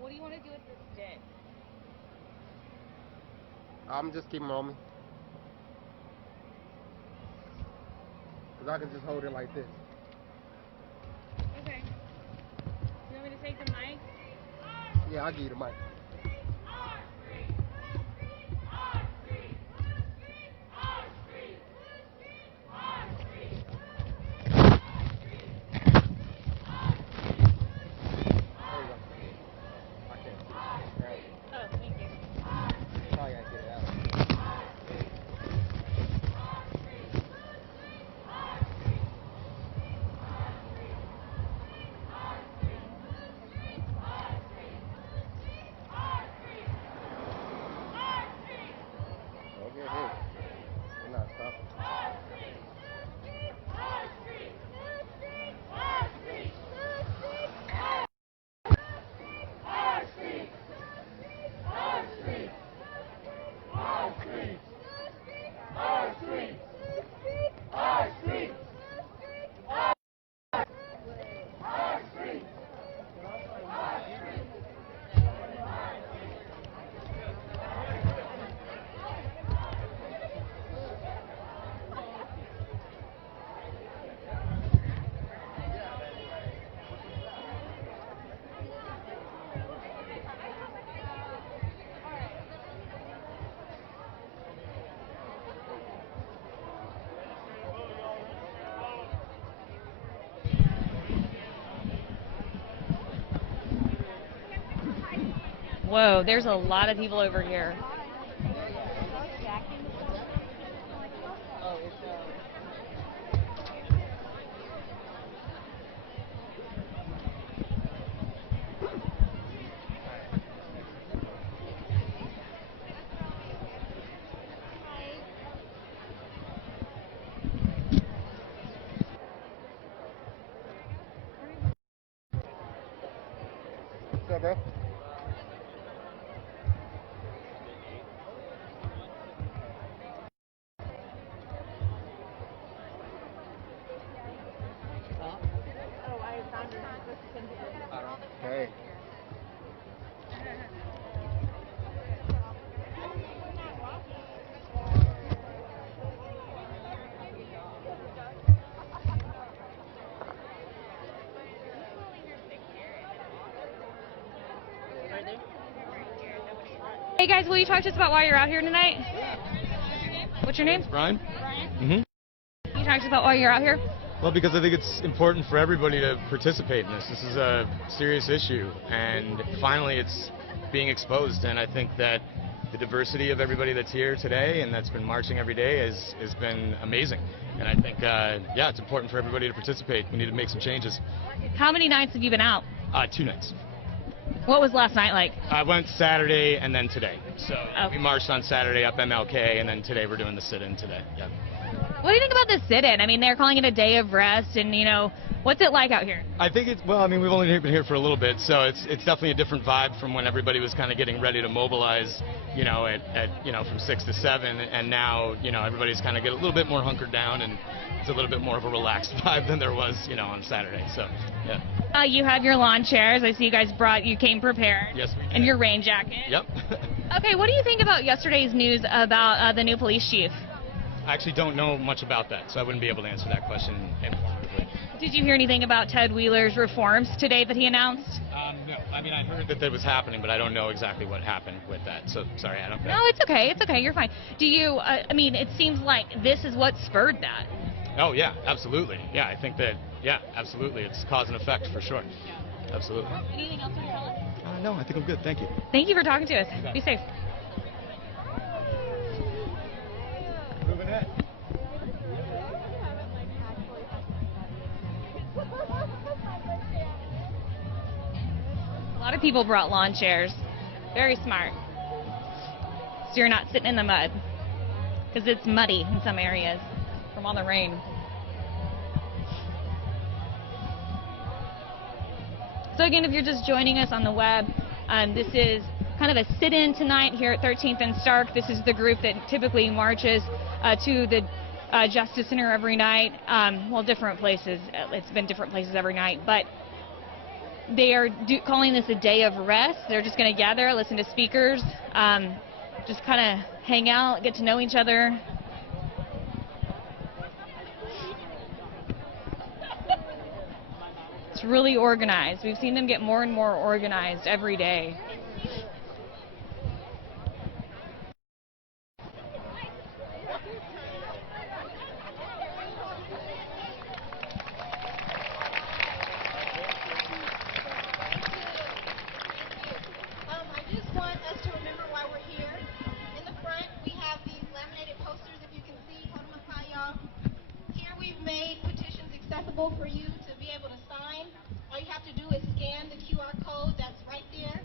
What do you want to do with this stick? I'm just keeping on me. Because I can just hold it like this. Okay. You want me to take the mic? Yeah, I'll give you the mic. Oh, thank you. Probably gotta get it out. Okay, hey. We're not stopping. Whoa, there's a lot of people over here. What's up, bro? Hey. Hey guys, will you talk to us about why you're out here tonight? What's your name? Brian? Can you talk to us about why you're out here? Well, because I think it's important for everybody to participate in this. This is a serious issue, and finally it's being exposed. And I think that the diversity of everybody that's here today and that's been marching every day has been amazing. And I think, yeah, it's important for everybody to participate. We need to make some changes. How many nights have you been out? 2 nights. What was last night like? I went Saturday and then today. So Okay. we marched on Saturday up MLK, and then today we're doing the sit-in today. Yeah. What do you think about the sit-in? I mean, they're calling it a day of rest, and what's it like out here? I think it's, well, I mean, we've only been here for a little bit, so it's definitely a different vibe from when everybody was kind of getting ready to mobilize, at from 6 to 7, and now, everybody's kind of get a little bit more hunkered down, and it's a little bit more of a relaxed vibe than there was, on Saturday, so, yeah. You have your lawn chairs. I see you guys you came prepared. Yes, we did. And your rain jacket. Yep. Okay, what do you think about yesterday's news about the new police chief? I actually don't know much about that, so I wouldn't be able to answer that question informatively. Did you hear anything about Ted Wheeler's reforms today that he announced? No, I mean, I heard that was happening, but I don't know exactly what happened with that, so sorry, I don't know. No, it's okay. It's okay. You're fine. Do you, it seems like this is what spurred that. Oh, yeah, absolutely. Yeah, I think that, yeah, absolutely. It's cause and effect for sure. Absolutely. Anything else you can tell us? No, I think I'm good. Thank you. Thank you for talking to us. Be safe. Moving ahead. A lot of people brought lawn chairs. Very smart. So you're not sitting in the mud. Because it's muddy in some areas from all the rain. So again, if you're just joining us on the web, this is kind of a sit-in tonight here at 13th and Stark. This is the group that typically marches to the Justice Center every night. Well, different places. It's been different places every night. But They are calling this a day of rest. They're just going to gather, listen to speakers, just kind of hang out, get to know each other. It's really organized. We've seen them get more and more organized every day. For you to be able to sign. All you have to do is scan the QR code that's right there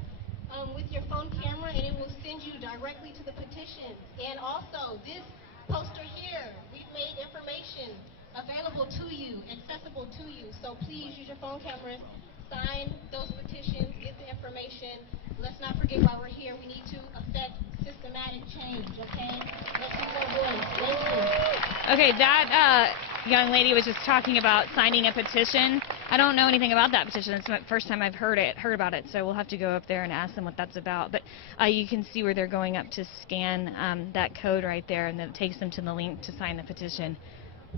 with your phone camera, and it will send you directly to the petition. And also, this poster here, we've made information available to you, accessible to you. So please use your phone cameras, sign those petitions, get the information. Let's not forget why we're here. We need to affect systematic change, okay? Let's use our voice. Thank you. Okay, that young lady was just talking about signing a petition. I don't know anything about that petition. It's the first time I've heard about it, so we'll have to go up there and ask them what that's about. But you can see where they're going up to scan that code right there, and then it takes them to the link to sign the petition.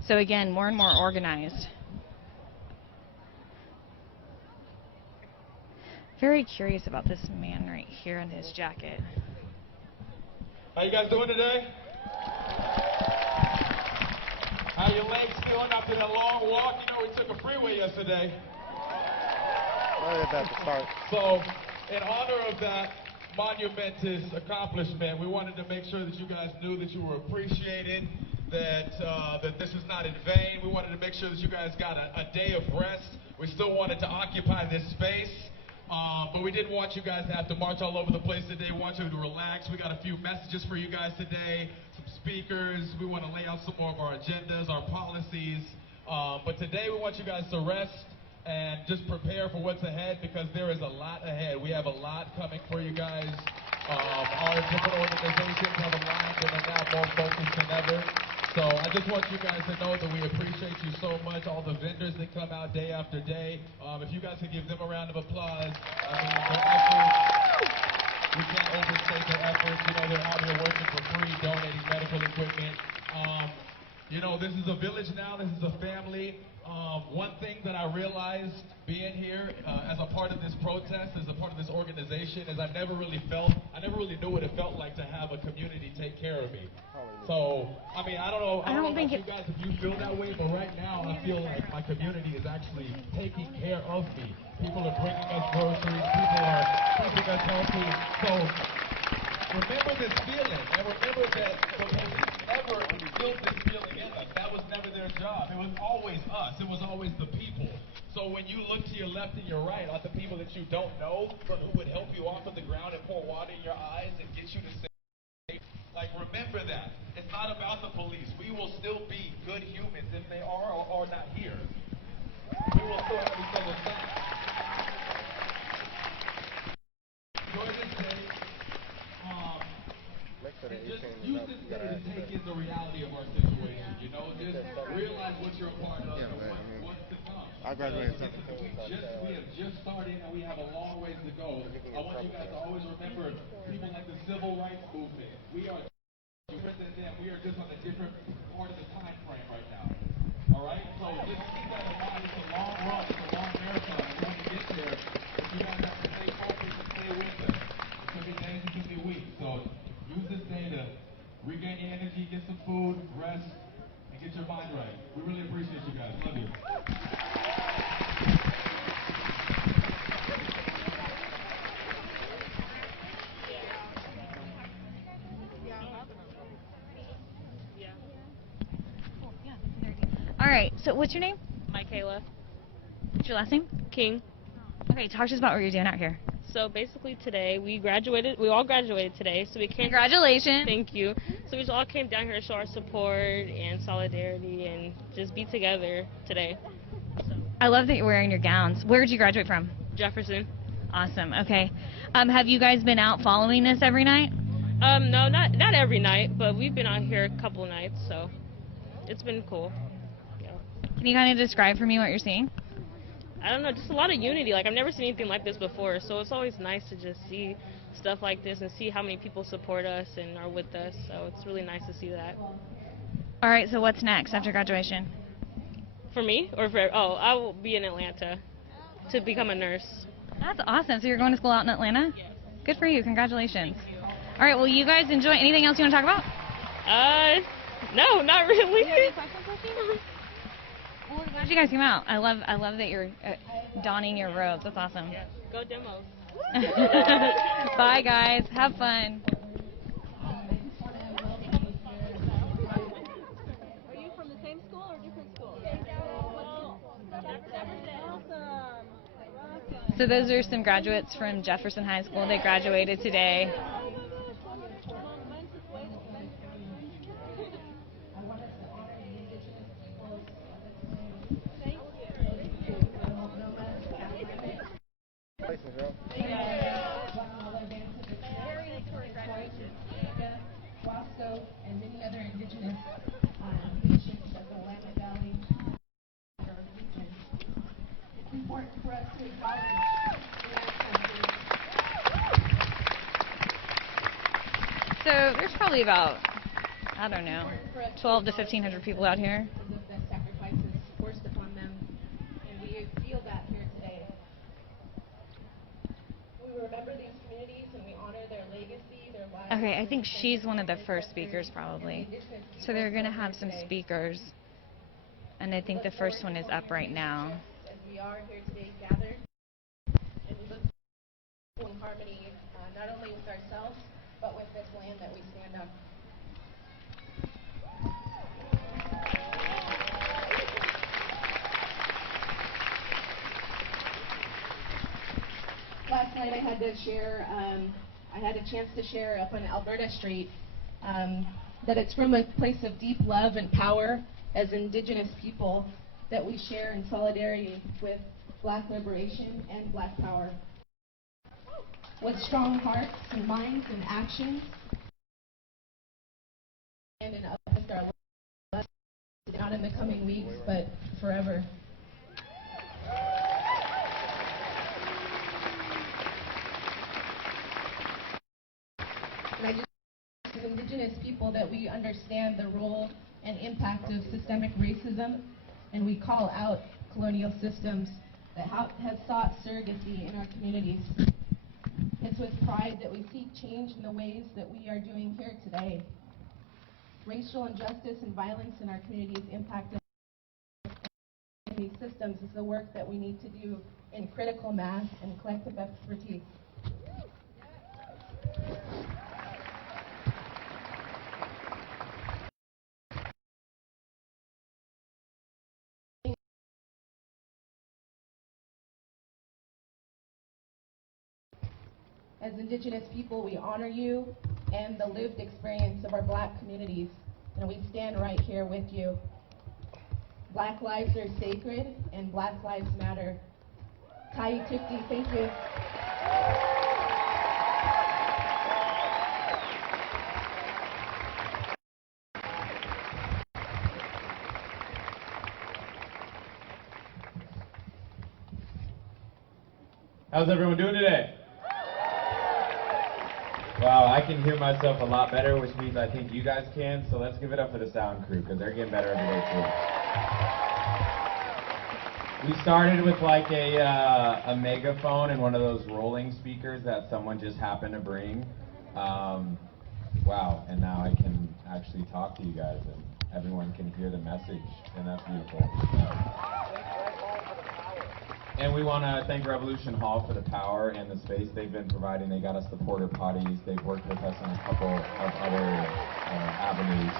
So again, more and more organized. Very curious about this man right here in his jacket. How you guys doing today? How your legs feeling after the long walk? You know, we took a freeway yesterday. About to start. So, in honor of that monumentous accomplishment, we wanted to make sure that you guys knew that you were appreciated, that this is not in vain. We wanted to make sure that you guys got a day of rest. We still wanted to occupy this space. But we didn't want you guys to have to march all over the place today. We want you to relax. We got a few messages for you guys today, some speakers. We want to lay out some more of our agendas, our policies. But today we want you guys to rest and just prepare for what's ahead, because there is a lot ahead. We have a lot coming for you guys. Our different organizations have aligned and are now more focused than ever. So I just want you guys to know that we appreciate you so much, all the vendors that come out day after day. If you guys could give them a round of applause. I mean, their efforts, we can't overstate their efforts. You know, they're out here working for free, donating medical equipment. You know, this is a village now, this is a family. One thing that I realized being here as a part of this protest, as a part of this organization, is I never really knew what it felt like to have a community take care of me. So, I mean, I don't know about you guys if you feel that way, but right now I feel like my community is actually taking care of me. People are bringing us groceries, people are keeping us healthy. So, remember this feeling, and remember that the police never instilled this feeling in us. That was never their job. It was always us. It was always the people. So when you look to your left and your right at the people that you don't know, but who would help you off of the ground and pour water in your eyes and get you to safety, like, remember that. It's not about the police. We will still be good humans if they are or not here. We will still have each other's back. Enjoy this day. And just use this day to take in the reality of our situation, you know? Just realize what you're a part of and what's to come. I graduated We have just started and we have a long ways to go. I want you guys to always remember people like the civil rights movement. We are different than them. We are just on a different part of the time frame right now. All right? So just keep that in mind. It's a long run. It's a long marathon. And when we get there, you guys have to stay focused and stay with us. It could be days, it could be weeks. So use this day to regain your energy, get some food, rest, and get your mind right. We really appreciate you guys. Love you. All right, so what's your name? Michaela What's your last name? King. Okay, talk to us about what you're doing out here. So basically today we all graduated today, so we came. Congratulations. Thank you. So we just all came down here to show our support and solidarity and just be together today. So, I love that you're wearing your gowns. Where did you graduate from? Jefferson. Awesome, okay. Have you guys been out following this every night? No, not every night, but we've been out here a couple nights, so it's been cool. Yeah. Can you kind of describe for me what you're seeing? I don't know, just a lot of unity. Like, I've never seen anything like this before, so it's always nice to just see stuff like this and see how many people support us and are with us. So it's really nice to see that. All right, so what's next after graduation? For me, or for, oh, I will be in Atlanta to become a nurse. That's awesome. So you're going to school out in Atlanta? Yes. Good for you. Congratulations. All right, well, you guys enjoy. Anything else you want to talk about? No, not really. Well, we're glad you guys came out. I love that you're donning your robes. That's awesome. Yeah. Go demos. Bye, guys. Have fun. Are you from the same school or different school? So those are some graduates from Jefferson High School. They graduated today. And many other indigenous nations of the Willamette Valley region. It's important for us to acknowledge the ancestors. So there's probably about, I don't know, 12 to 1,500 people out here. Because of the sacrifices forced upon them, and we feel that here today. We remember these communities and we honor their legacy, their lives. Okay, I think she's one of the first speakers probably. So they're going to have some speakers. And I think the first one is up right now. As we are here today gathered, and we look in harmony not only with ourselves, but with this land that we stand on. Last night I had to share, I had a chance to share up on Alberta Street that it's from a place of deep love and power as Indigenous people that we share in solidarity with Black liberation and Black power. With strong hearts and minds and actions, and uplift our lives, not in the coming weeks, but forever. And I just, as Indigenous people, that we understand the role and impact of systemic racism, and we call out colonial systems that have sought surrogacy in our communities. It's with pride that we seek change in the ways that we are doing here today. Racial injustice and violence in our communities impact these systems is the work that we need to do in critical mass and collective expertise. As Indigenous people, we honor you and the lived experience of our Black communities, and we stand right here with you. Black lives are sacred, and Black lives matter. Kai Tikti, thank you. How's everyone doing today? Wow, I can hear myself a lot better, which means I think you guys can, so let's give it up for the sound crew, because they're getting better every day too. We started with like a megaphone and one of those rolling speakers that someone just happened to bring. Wow, and now I can actually talk to you guys and everyone can hear the message, and that's beautiful. And we want to thank Revolution Hall for the power and the space they've been providing. They got us the porta potties. They've worked with us on a couple of other avenues.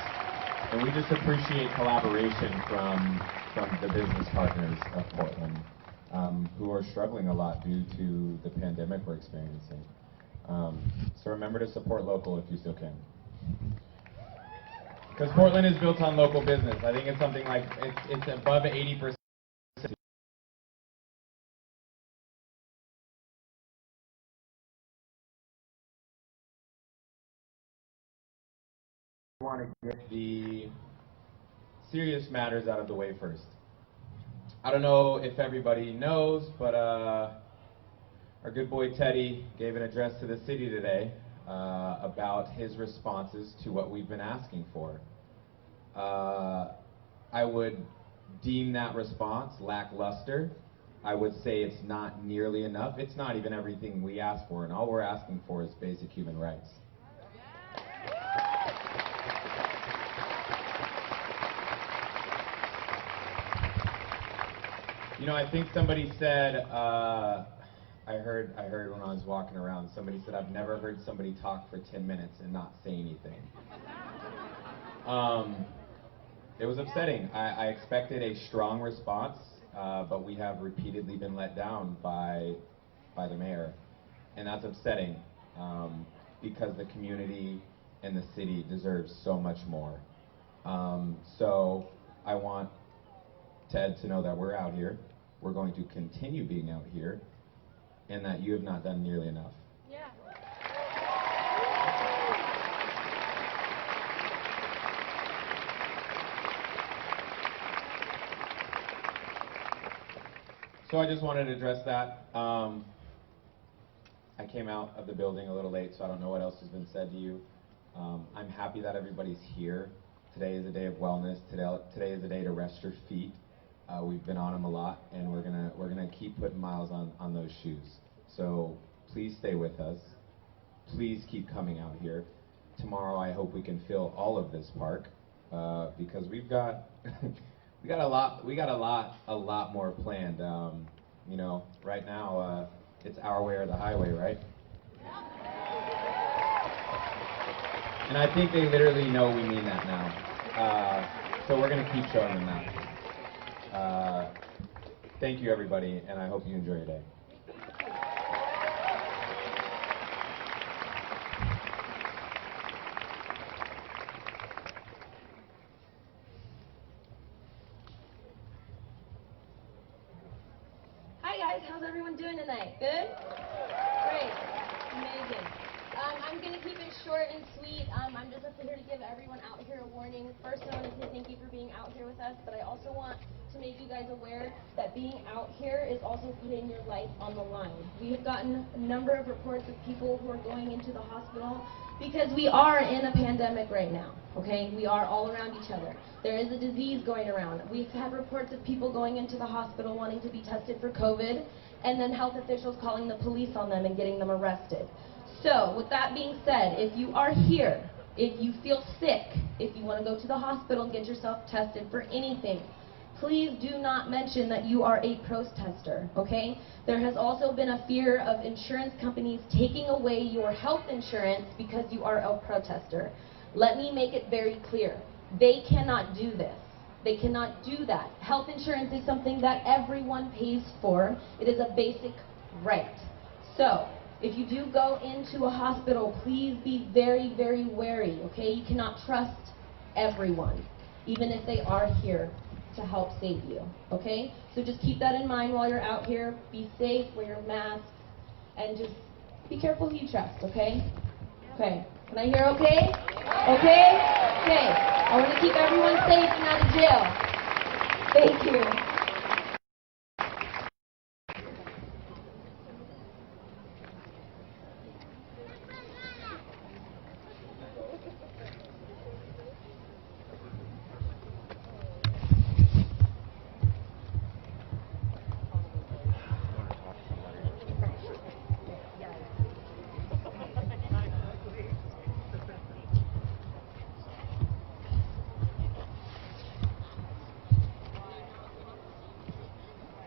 And we just appreciate collaboration from the business partners of Portland, who are struggling a lot due to the pandemic we're experiencing. So remember to support local if you still can. Because Portland is built on local business. I think it's something like, it's above 80%. I want to get the serious matters out of the way first. I don't know if everybody knows, but our good boy Teddy gave an address to the city today about his responses to what we've been asking for. I would deem that response lackluster. I would say it's not nearly enough. It's not even everything we ask for, and all we're asking for is basic human rights. You know, I think somebody said, I heard when I was walking around, somebody said, I've never heard somebody talk for 10 minutes and not say anything. It was upsetting. I expected a strong response, but we have repeatedly been let down by the mayor. And that's upsetting because the community and the city deserves so much more. So I want Ted to know that we're out here. We're going to continue being out here, and that you have not done nearly enough. Yeah. So I just wanted to address that. I came out of the building a little late, so I don't know what else has been said to you. I'm happy that everybody's here. Today is a day of wellness. Today is a day to rest your feet. We've been on them a lot, and we're gonna keep putting miles on those shoes. So please stay with us. Please keep coming out here. Tomorrow, I hope we can fill all of this park because we've got we got a lot more planned. You know, right now it's our way or the highway, right? And I think they literally know we mean that now. So we're gonna keep showing them that. Thank you, everybody, and I hope you enjoy your day. Hi guys, how's everyone doing tonight? Good? Great. Amazing. I'm going to keep it short and sweet. I'm just here to give everyone out here a warning. First, I want to say thank you for being out here with us, but I also want to make you guys aware that being out here is also putting your life on the line. We have gotten a number of reports of people who are going into the hospital because we are in a pandemic right now, okay? We are all around each other. There is a disease going around. We've had reports of people going into the hospital wanting to be tested for COVID, and then health officials calling the police on them and getting them arrested. So, with that being said, if you are here, if you feel sick, if you want to go to the hospital and get yourself tested for anything, please do not mention that you are a protester, okay? There has also been a fear of insurance companies taking away your health insurance because you are a protester. Let me make it very clear. They cannot do this. They cannot do that. Health insurance is something that everyone pays for. It is a basic right. So, if you do go into a hospital, please be very, very wary, okay? You cannot trust everyone, even if they are here to help save you, okay? So just keep that in mind while you're out here. Be safe, wear your masks, and just be careful who you trust, okay? Okay. Can I hear okay? Okay? Okay. I want to keep everyone safe and out of jail. Thank you.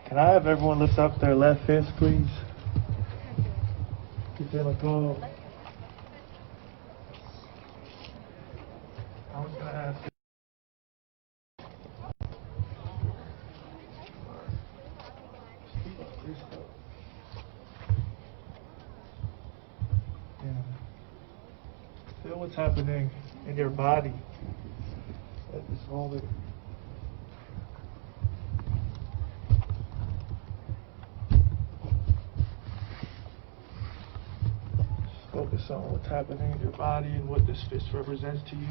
Can I have everyone lift up their left fist, please? You feeling cold? I was going to ask you. Yeah. Feel what's happening in your body at this moment. Focus on what's happening in your body and what this fist represents to you.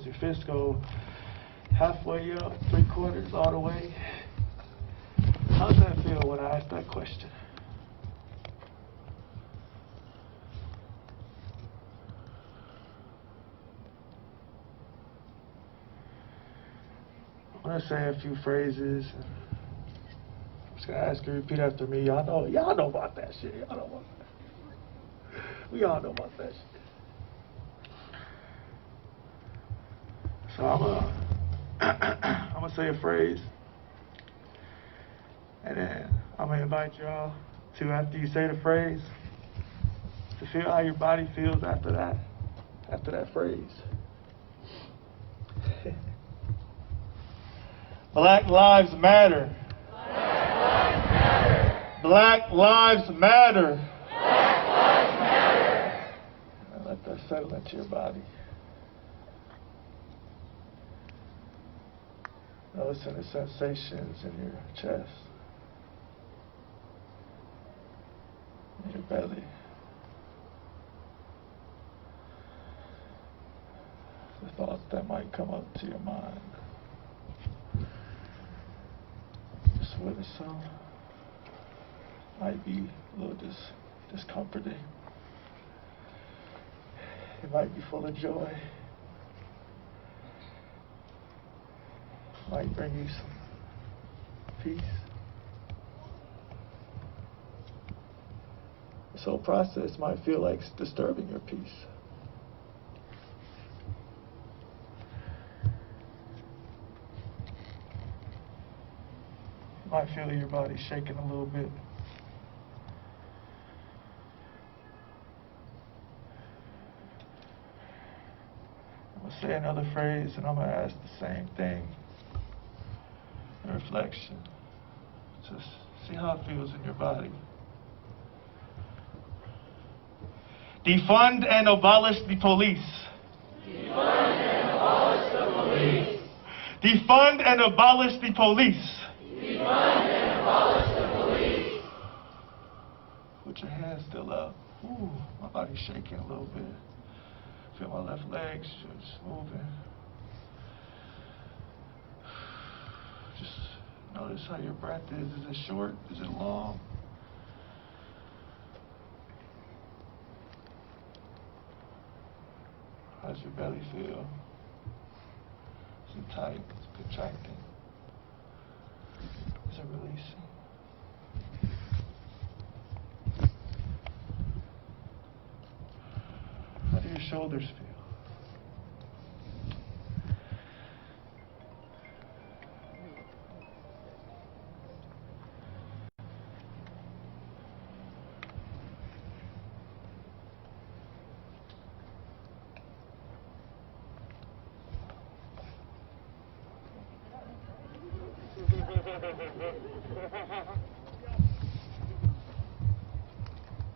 Does your fist go halfway up, 3/4, all the way? How does that feel when I ask that question? I'm gonna say a few phrases. I'm just gonna ask you to repeat after me. Y'all know about that shit. Y'all know about that. We all know about that shit. So I'm gonna say a phrase, and then I'm gonna invite y'all to, after you say the phrase, to feel how your body feels after that phrase. Black Lives Matter. Black Lives Matter. Black Lives Matter. And let that settle into your body. Notice the sensations in your chest, in your belly. The thoughts that might come up to your mind. Just witness some. Might be a little discomforting. It might be full of joy. Might bring you some peace. This whole process might feel like it's disturbing your peace. You might feel your body shaking a little bit. I'm going to say another phrase and I'm going to ask the same thing. Reflection. Just see how it feels in your body. Defund and abolish the police. Defund and abolish the police. Defund and abolish the police. Defund and abolish the police. Put your hands still up. Ooh, my body's shaking a little bit. Feel my left leg just moving. Just notice how your breath is. Is it short? Is it long? How's your belly feel? Is it tight? Is it contracting? Is it releasing? How do your shoulders feel?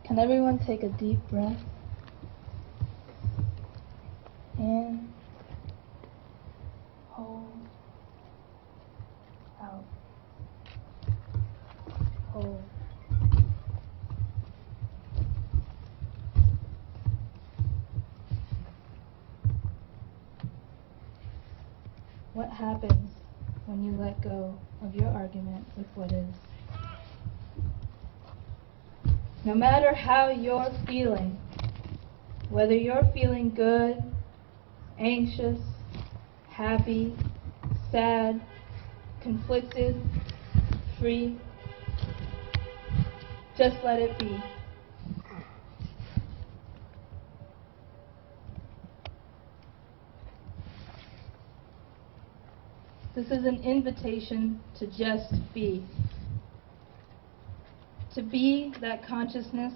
Can everyone take a deep breath? In, hold, out, hold. What happens when you let go of your argument with what is? No matter how you're feeling, whether you're feeling good, anxious, happy, sad, conflicted, free, just let it be. This is an invitation to just be. To be that consciousness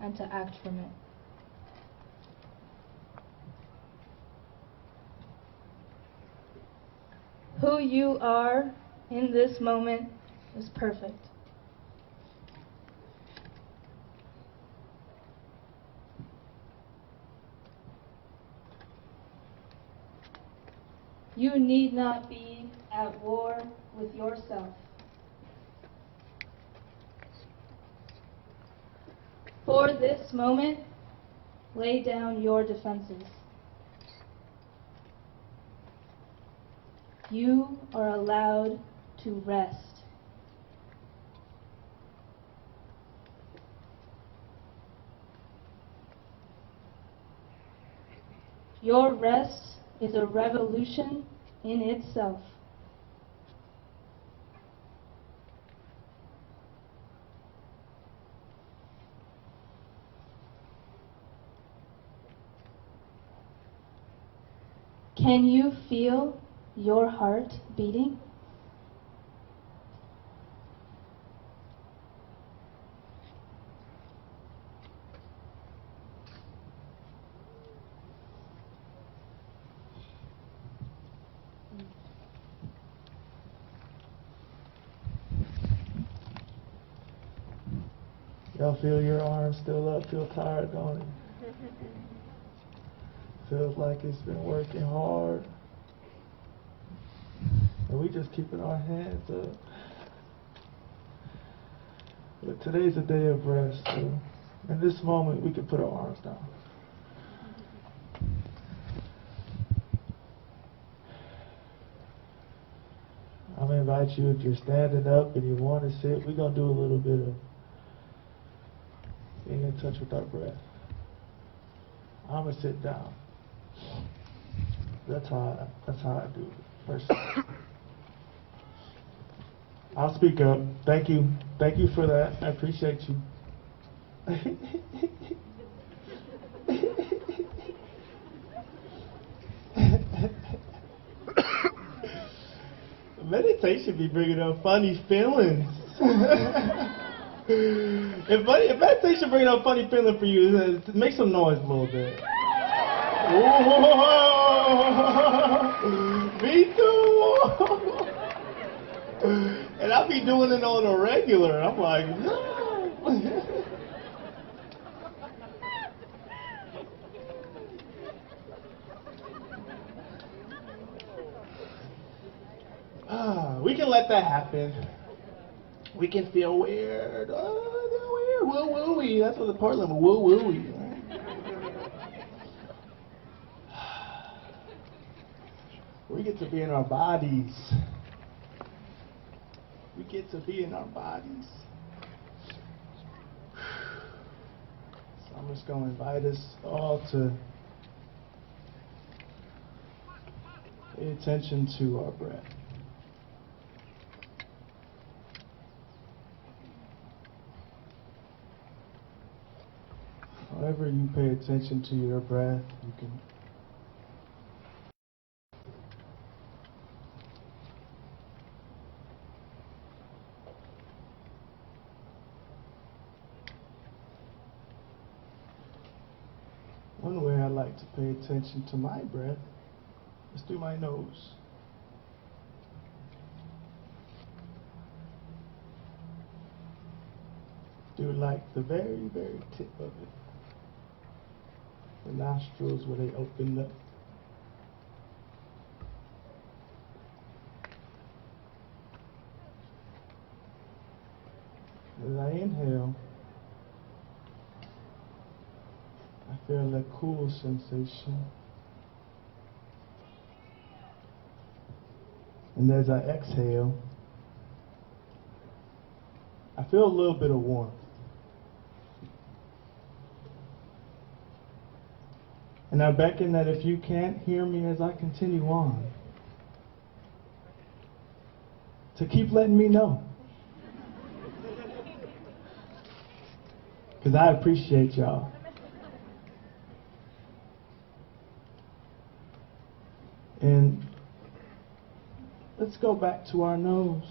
and to act from it. Who you are in this moment is perfect. You need not be at war with yourself. For this moment, lay down your defenses. You are allowed to rest. Your rest is a revolution in itself. Can you feel your heart beating? Y'all feel your arms still up? Feel tired, don't it? Feels like it's been working hard. And we just keeping our hands up. But today's a day of rest. So in this moment, we can put our arms down. I'm going to invite you, if you're standing up and you want to sit, we're going to do a little bit of being in touch with our breath. I'm going to sit down. That's how I do it personally. I'll speak up. Thank you. Thank you for that. I appreciate you. Meditation be bringing up funny feelings. if meditation bringing up funny feeling for you, make some noise a little bit. Me too. And I be doing it on a regular. I'm like, no. We can let that happen. We can feel weird. Weird. Woo-woo-wee. That's what the Portland woo-woo-wee. We get to be in our bodies. We get to be in our bodies. So I'm just going to invite us all to pay attention to our breath. However you pay attention to your breath, you can one way I like to pay attention to my breath is through my nose. Through like the very, very tip of it. The nostrils where they open up. As I inhale, I feel a cool sensation. And as I exhale, I feel a little bit of warmth. And I beckon that if you can't hear me as I continue on, to keep letting me know. Because I appreciate y'all. And let's go back to our nose.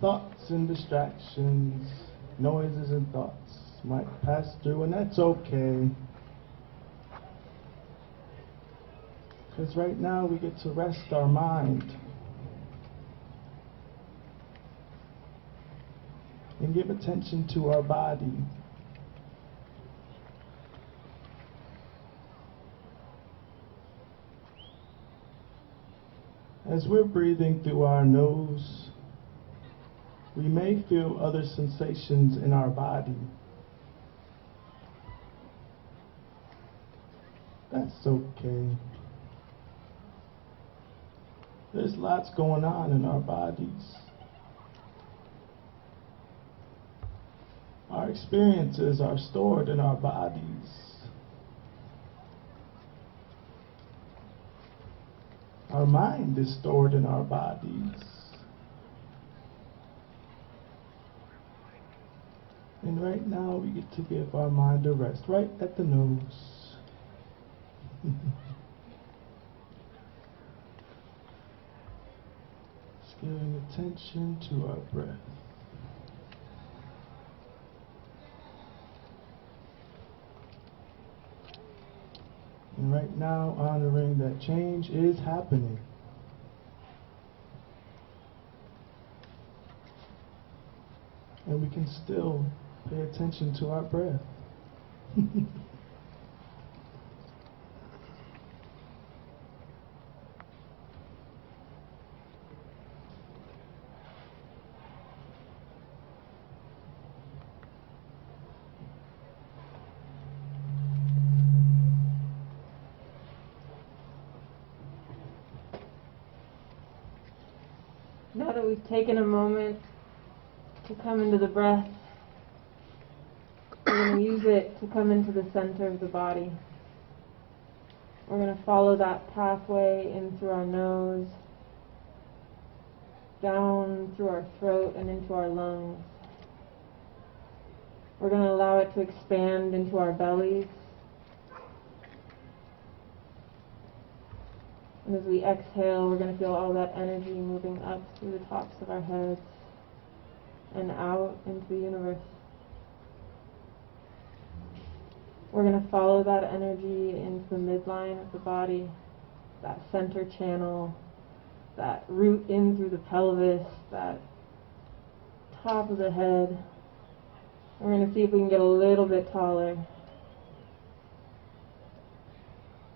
Thoughts and distractions, noises and thoughts might pass through, and that's okay. Because right now we get to rest our mind and give attention to our body. As we're breathing through our nose, We may feel other sensations in our body. That's okay. There's lots going on in our bodies. Our experiences are stored in our bodies. Our mind is stored in our bodies. And right now we get to give our mind a rest right at the nose. Just giving attention to our breath. And right now, honoring that change is happening. And we can still pay attention to our breath. Now that we've taken a moment to come into the breath, we're going to use it to come into the center of the body. We're going to follow that pathway in through our nose, down through our throat and into our lungs. We're going to allow it to expand into our bellies. And as we exhale, we're going to feel all that energy moving up through the tops of our heads and out into the universe. We're going to follow that energy into the midline of the body, that center channel, that root in through the pelvis, that top of the head. We're going to see if we can get a little bit taller,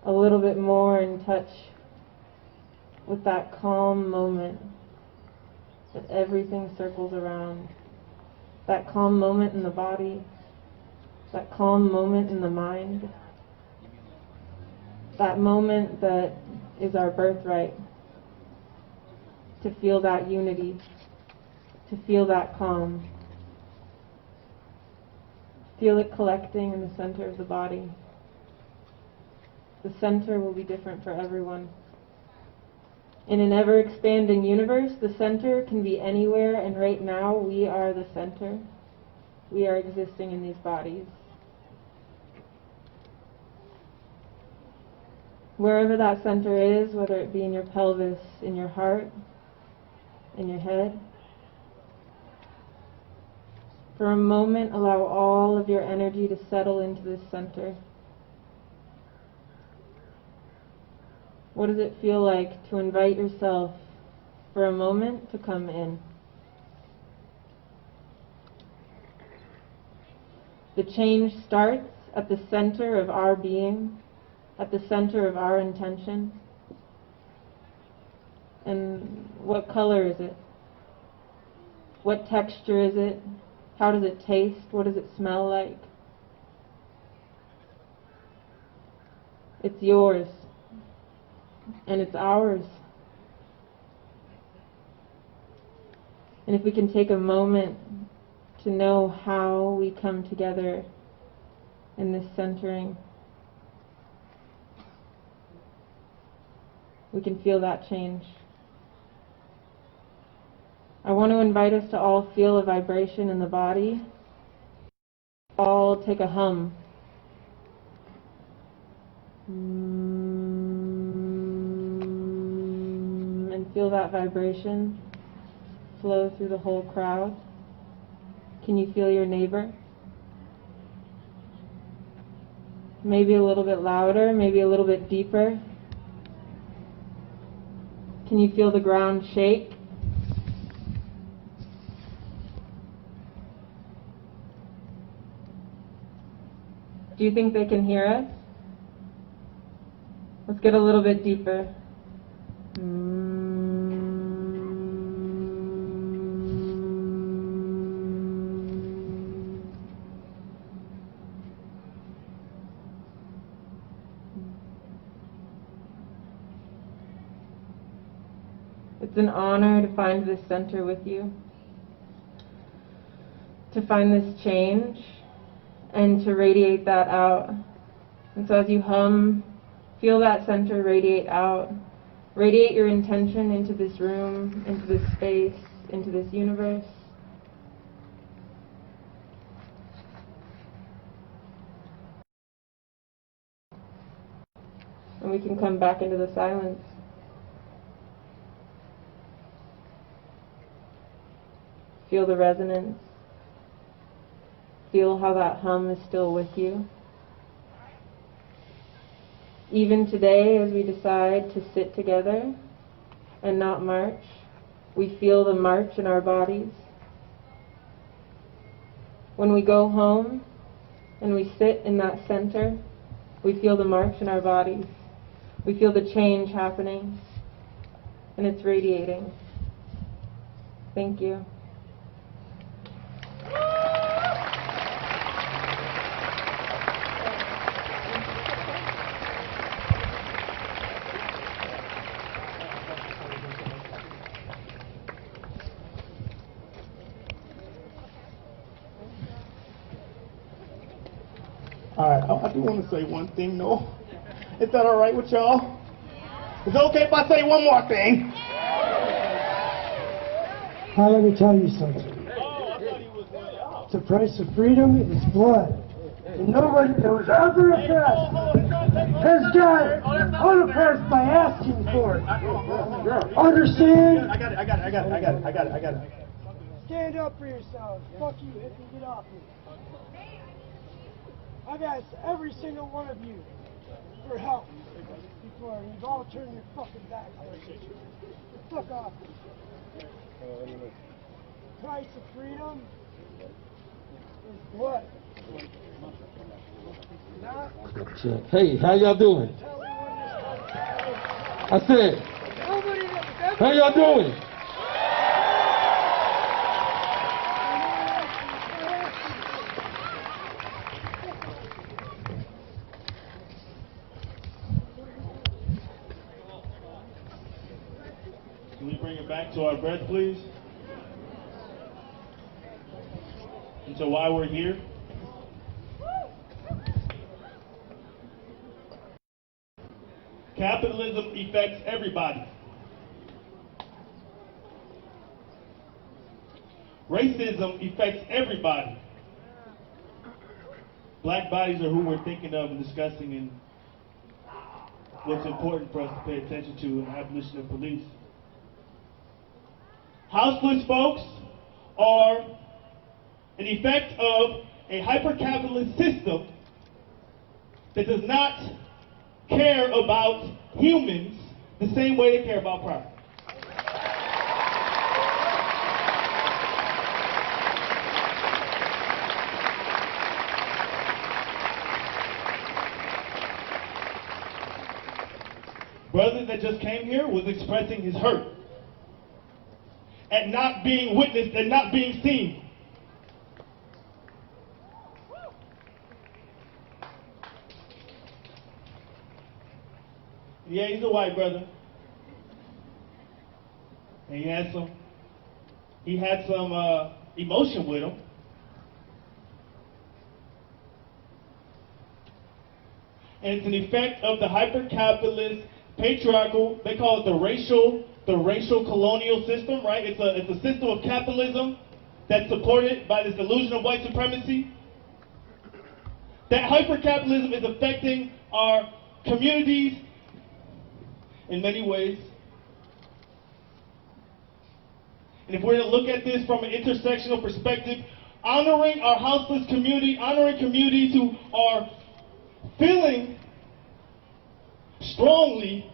a little bit more in touch with that calm moment that everything circles around, that calm moment in the body, that calm moment in the mind, that moment that is our birthright, to feel that unity, to feel that calm. Feel it collecting in the center of the body. The center will be different for everyone. In an ever-expanding universe, the center can be anywhere, and right now we are the center. We are existing in these bodies. Wherever that center is, whether it be in your pelvis, in your heart, in your head, for a moment, allow all of your energy to settle into this center. What does it feel like to invite yourself for a moment to come in? The change starts at the center of our being, at the center of our intention. And what color is it? What texture is it? How does it taste? What does it smell like? It's yours. And it's ours. And if we can take a moment to know how we come together in this centering, we can feel that change. I want to invite us to all feel a vibration in the body. All take a hum. And feel that vibration flow through the whole crowd. Can you feel your neighbor? Maybe a little bit louder, maybe a little bit deeper. Can you feel the ground shake? Do you think they can hear us? Let's get a little bit deeper. It's an honor to find this center with you, to find this change, and to radiate that out. And so as you hum, feel that center radiate out. Radiate your intention into this room, into this space, into this universe. And we can come back into the silence. Feel the resonance. Feel how that hum is still with you. Even today, as we decide to sit together and not march, we feel the march in our bodies. When we go home and we sit in that center, we feel the march in our bodies. We feel the change happening, and it's radiating. Thank you. All right, I do want to say one thing, though. Is that all right with y'all? Is it okay if I say one more thing? Now let me tell you something. The price of freedom is blood. And nobody that was ever oppressed has got unoppressed by asking for it. Understand? I got it. Stand up for yourselves. Fuck you, hippie, get off me. I've asked every single one of you for help before, and you've all turned your fucking backs on me. Fuck off. Price of freedom is blood. Hey, how y'all doing? I said, how y'all doing? Can we bring it back to our breath, please? And so why we're here? Capitalism affects everybody. Racism affects everybody. Black bodies are who we're thinking of and discussing, and what's important for us to pay attention to in the abolition of police. Houseless folks are an effect of a hyper-capitalist system that does not care about humans the same way they care about property. Brother that just came here was expressing his hurt at not being witnessed and not being seen. Yeah, he's a white brother. And he had some emotion with him. And it's an effect of the hyper-capitalist, patriarchal, they call it the racial colonial system, right? It's a system of capitalism that's supported by this illusion of white supremacy. That hyper-capitalism is affecting our communities in many ways. And if we're to look at this from an intersectional perspective, honoring our houseless community, honoring communities who are feeling strongly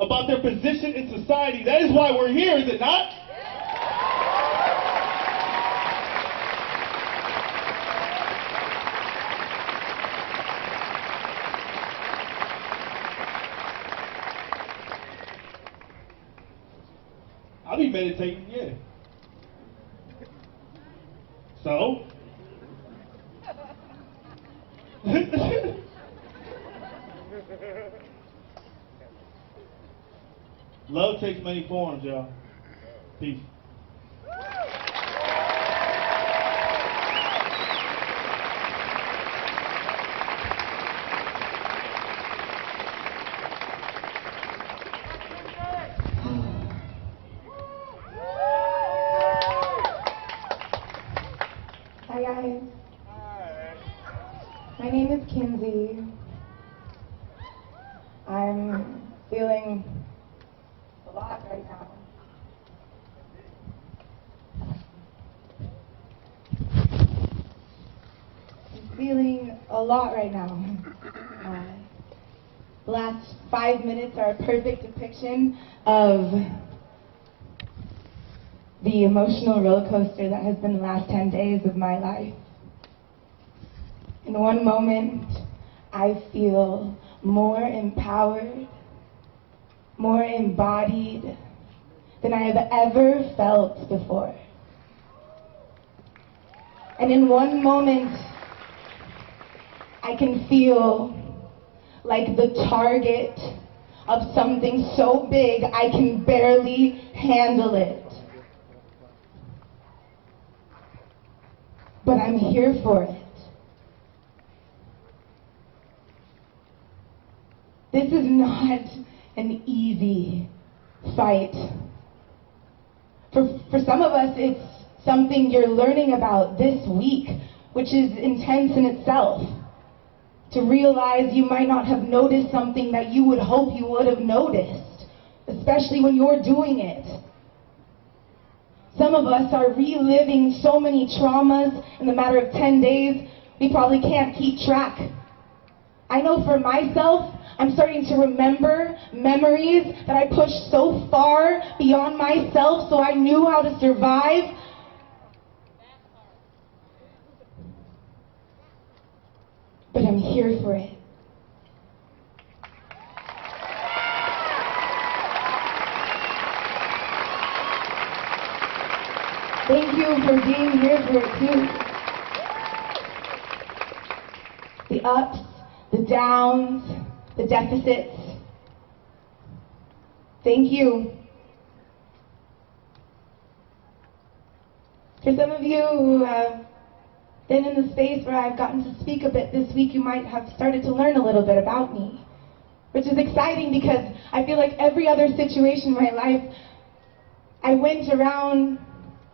about their position in society, that is why we're here, is it not? I'll be meditating, yeah. So? Love takes many forms, y'all. Peace. Hi guys. My name is Kinsey. I'm feeling a lot right now. I'm feeling a lot right now. The last 5 minutes are a perfect depiction of the emotional roller coaster that has been the last 10 days of my life. In one moment, I feel more empowered, more embodied than I have ever felt before. And in one moment, I can feel like the target of something so big I can barely handle it. But I'm here for it. This is not an easy fight. For some of us, it's something you're learning about this week, which is intense in itself. To realize you might not have noticed something that you would hope you would have noticed, especially when you're doing it. Some of us are reliving so many traumas in the matter of 10 days, we probably can't keep track. I know for myself, I'm starting to remember memories that I pushed so far beyond myself so I knew how to survive. But I'm here for it. Thank you for being here for it too. The ups, the downs, the deficits. Thank you. For some of you who have been in the space where I've gotten to speak a bit this week, you might have started to learn a little bit about me, which is exciting because I feel like every other situation in my life, I went around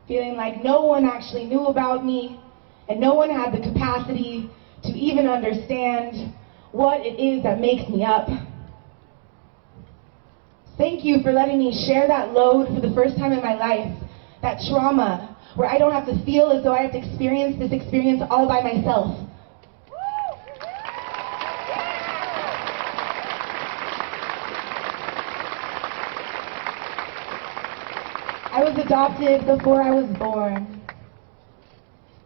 feeling like no one actually knew about me and no one had the capacity to even understand what it is that makes me up. Thank you for letting me share that load for the first time in my life, that trauma, where I don't have to feel as though I have to experience this experience all by myself. I was adopted before I was born.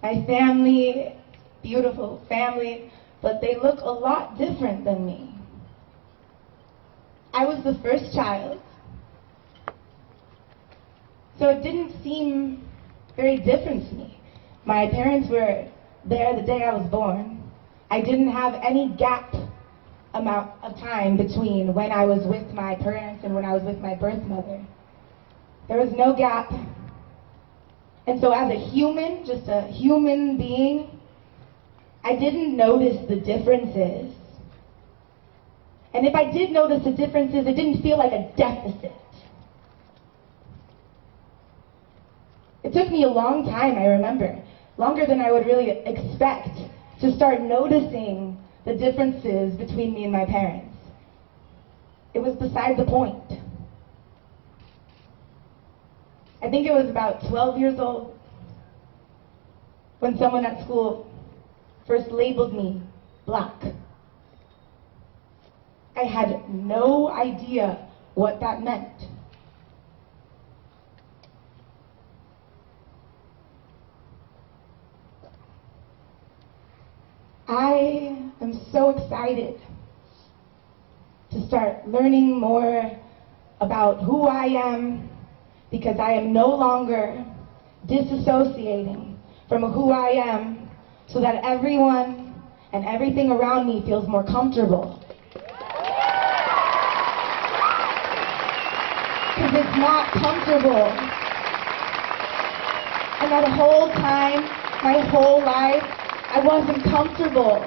My family, beautiful family, but they look a lot different than me. I was the first child, so it didn't seem very different to me. My parents were there the day I was born. I didn't have any gap amount of time between when I was with my parents and when I was with my birth mother. There was no gap. And so as a human, just a human being, I didn't notice the differences. And if I did notice the differences, it didn't feel like a deficit. It took me a long time, I remember, longer than I would really expect, to start noticing the differences between me and my parents. It was beside the point. I think it was about 12 years old when someone at school first labeled me black. I had no idea what that meant. I am so excited to start learning more about who I am, because I am no longer disassociating from who I am so that everyone and everything around me feels more comfortable. Because it's not comfortable And that whole time, my whole life, I wasn't comfortable.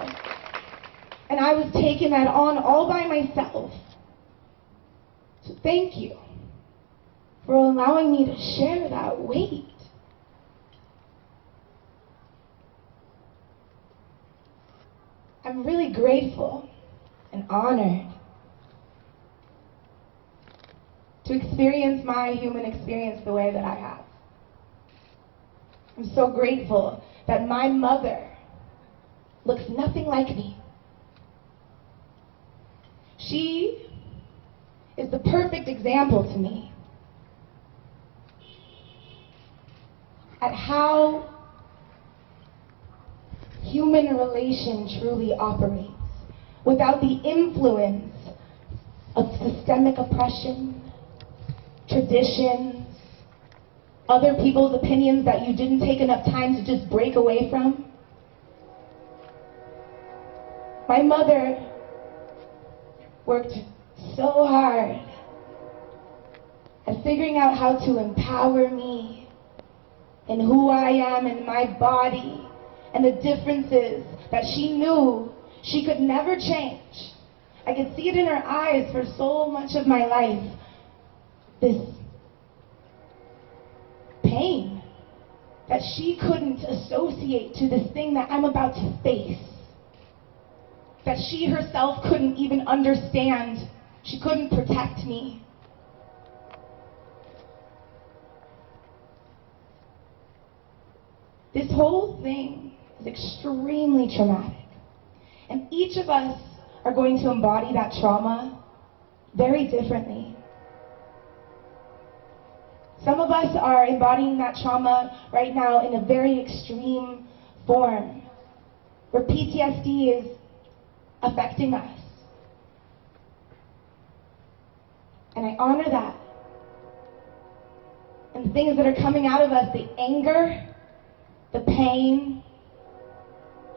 And I was taking that on all by myself. So thank you for allowing me to share that weight. I'm really grateful and honored to experience my human experience the way that I have. I'm so grateful that my mother looks nothing like me. She is the perfect example to me at how human relation truly operates without the influence of systemic oppression, traditions, other people's opinions that you didn't take enough time to just break away from. My mother worked so hard at figuring out how to empower me in who I am in my body and the differences that she knew she could never change. I could see it in her eyes for so much of my life. This pain that she couldn't associate to this thing that I'm about to face. That she herself couldn't even understand. She couldn't protect me. This whole thing is extremely traumatic. And each of us are going to embody that trauma very differently. Some of us are embodying that trauma right now in a very extreme form, where PTSD is affecting us. And I honor that. And the things that are coming out of us, the anger, the pain,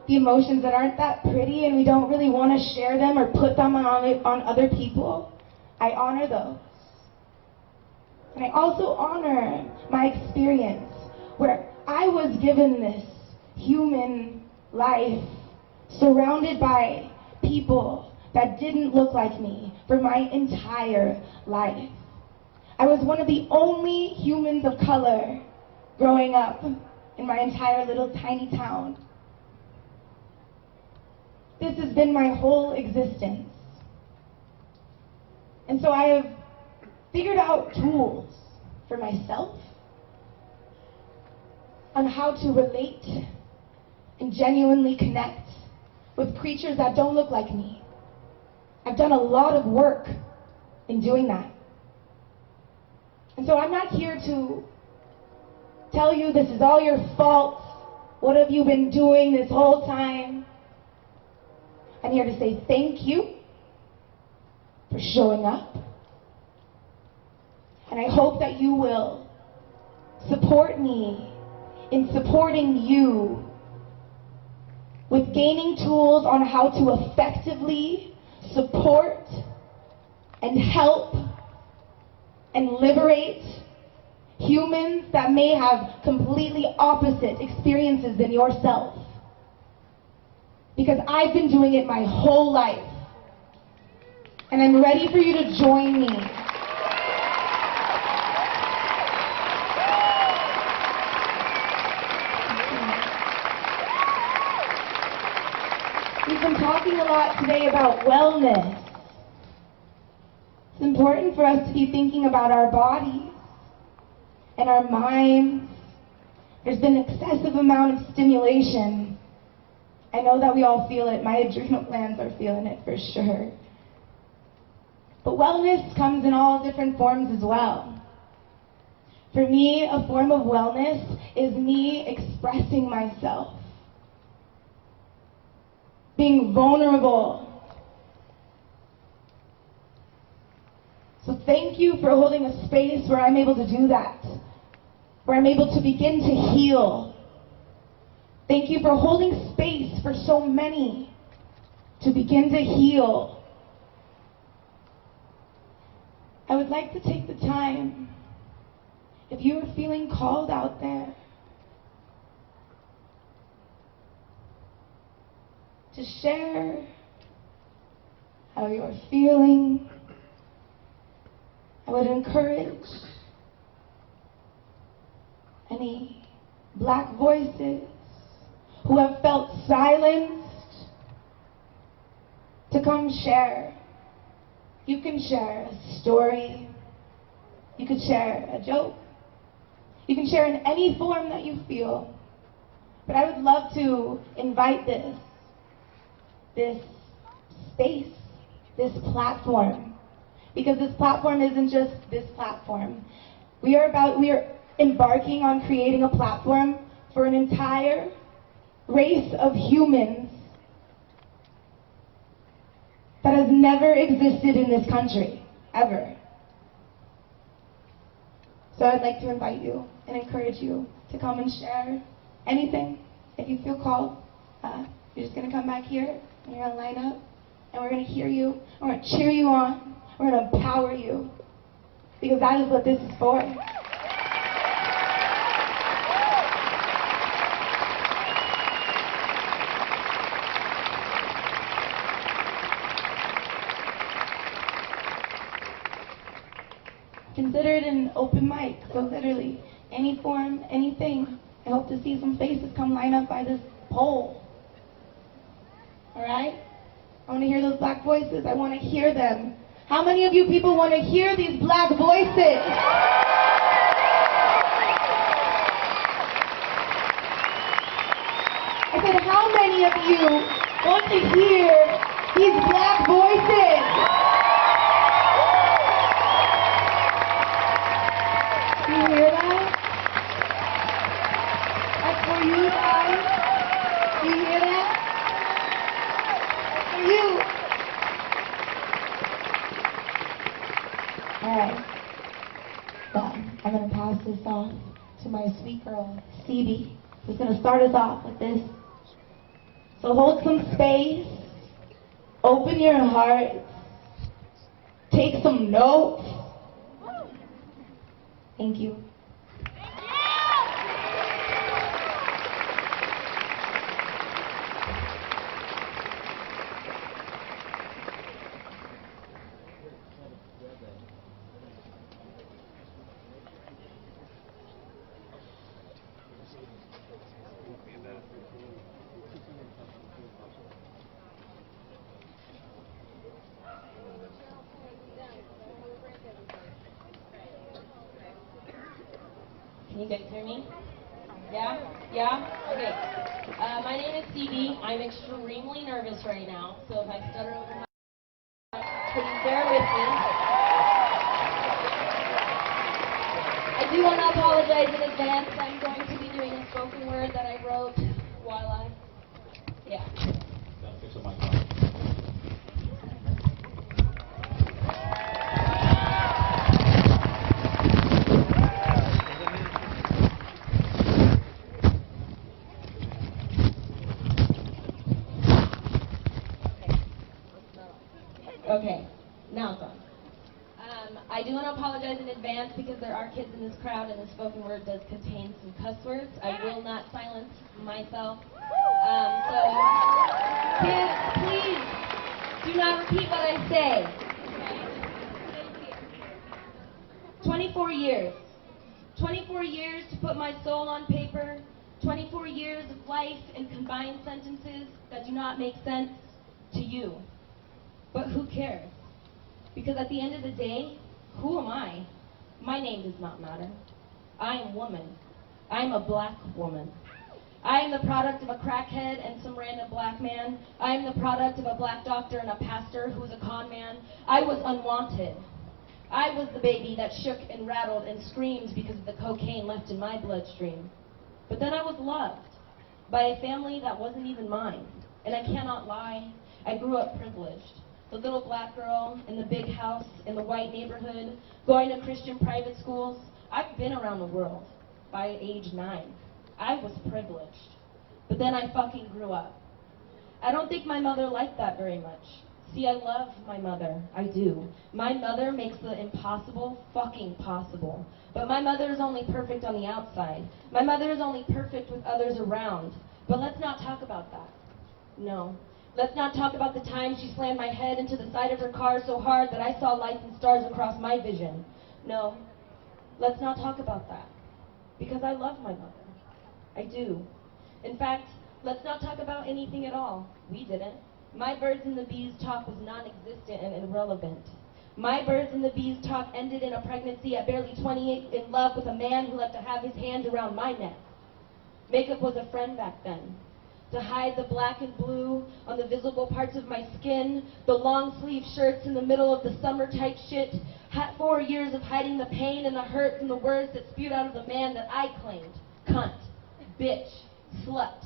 the emotions that aren't that pretty and we don't really want to share them or put them on other people, I honor those. And I also honor my experience where I was given this human life surrounded by people that didn't look like me for my entire life. I was one of the only humans of color growing up in my entire little tiny town. This has been my whole existence. And so I have figured out tools for myself on how to relate and genuinely connect with creatures that don't look like me. I've done a lot of work in doing that. And so I'm not here to tell you this is all your fault. What have you been doing this whole time? I'm here to say thank you for showing up. And I hope that you will support me in supporting you with gaining tools on how to effectively support and help and liberate humans that may have completely opposite experiences than yourself. Because I've been doing it my whole life. And I'm ready for you to join me. We've been talking a lot today about wellness. It's important for us to be thinking about our bodies and our minds. There's been an excessive amount of stimulation. I know that we all feel it. My adrenal glands are feeling it for sure. But wellness comes in all different forms as well. For me, a form of wellness is me expressing myself, being vulnerable. So thank you for holding a space where I'm able to do that, where I'm able to begin to heal. Thank you for holding space for so many to begin to heal. I would like to take the time, if you are feeling called out there to share how you're feeling. I would encourage any Black voices who have felt silenced to come share. You can share a story. You could share a joke. You can share in any form that you feel. But I would love to invite this space, this platform, because this platform isn't just this platform. We are embarking on creating a platform for an entire race of humans that has never existed in this country, ever. So I'd like to invite you and encourage you to come and share anything if you feel called. You're just going to come back here and you're going to line up and we're going to hear you. We're going to cheer you on. We're going to empower you because that is what this is for. Consider it an open mic, so literally any form, anything. I hope to see some faces come line up by this pole. All right? I want to hear those Black voices. I want to hear them. How many of you people want to hear these Black voices? I said, how many of you want to hear these Black voices? Do you hear that? That's for you guys. Do you hear that? That's for you. All right. Well, I'm going to pass this off to my sweet girl, Stevie, who's going to start us off with this. So hold some space. Open your heart. Take some notes. Thank you. Can you guys hear me? Yeah? Yeah? Okay. My name is Stevie. I'm extremely nervous right now, so if I stutter over my please bear with me. I do want to apologize in advance. I'm going to be doing a spoken word that I wrote while yeah. Okay, now it's on. I do want to apologize in advance because there are kids in this crowd and the spoken word does contain some cuss words. I will not silence myself. So, kids, please do not repeat what I say. 24 years. 24 years to put my soul on paper. 24 years of life in combined sentences that do not make sense to you. But who cares? Because at the end of the day, who am I? My name does not matter. I am woman. I am a black woman. I am the product of a crackhead and some random black man. I am the product of a black doctor and a pastor who was a con man. I was unwanted. I was the baby that shook and rattled and screamed because of the cocaine left in my bloodstream. But then I was loved by a family that wasn't even mine. And I cannot lie, I grew up privileged. The little black girl in the big house in the white neighborhood, going to Christian private schools. I've been around the world by age 9. I was privileged. But then I fucking grew up. I don't think my mother liked that very much. See, I love my mother. I do. My mother makes the impossible fucking possible. But my mother is only perfect on the outside. My mother is only perfect with others around. But let's not talk about that. No. Let's not talk about the time she slammed my head into the side of her car so hard that I saw lights and stars across my vision. No, let's not talk about that. Because I love my mother. I do. In fact, let's not talk about anything at all. We didn't. My birds and the bees talk was non-existent and irrelevant. My birds and the bees talk ended in a pregnancy at barely 28 in love with a man who liked to have his hands around my neck. Makeup was a friend back then. To hide the black and blue on the visible parts of my skin, the long sleeve shirts in the middle of the summer type shit, 4 years of hiding the pain and the hurt from the words that spewed out of the man that I claimed. Cunt, bitch, slut.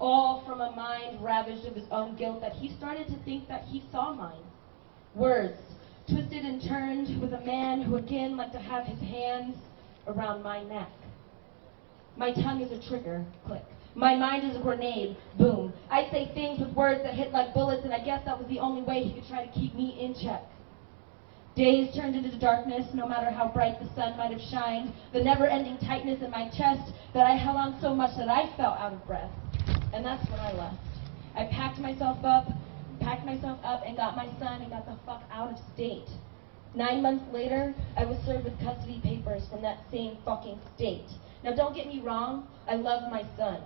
All from a mind ravaged of his own guilt that he started to think that he saw mine. Words, twisted and turned with a man who again liked to have his hands around my neck. My tongue is a trigger, click. My mind is a grenade, boom. I say things with words that hit like bullets, and I guess that was the only way he could try to keep me in check. Days turned into darkness, no matter how bright the sun might have shined, the never-ending tightness in my chest that I held on so much that I felt out of breath. And that's when I left. I packed myself up, and got my son and got the fuck out of state. 9 months later, I was served with custody papers from that same fucking state. Now don't get me wrong, I love my son,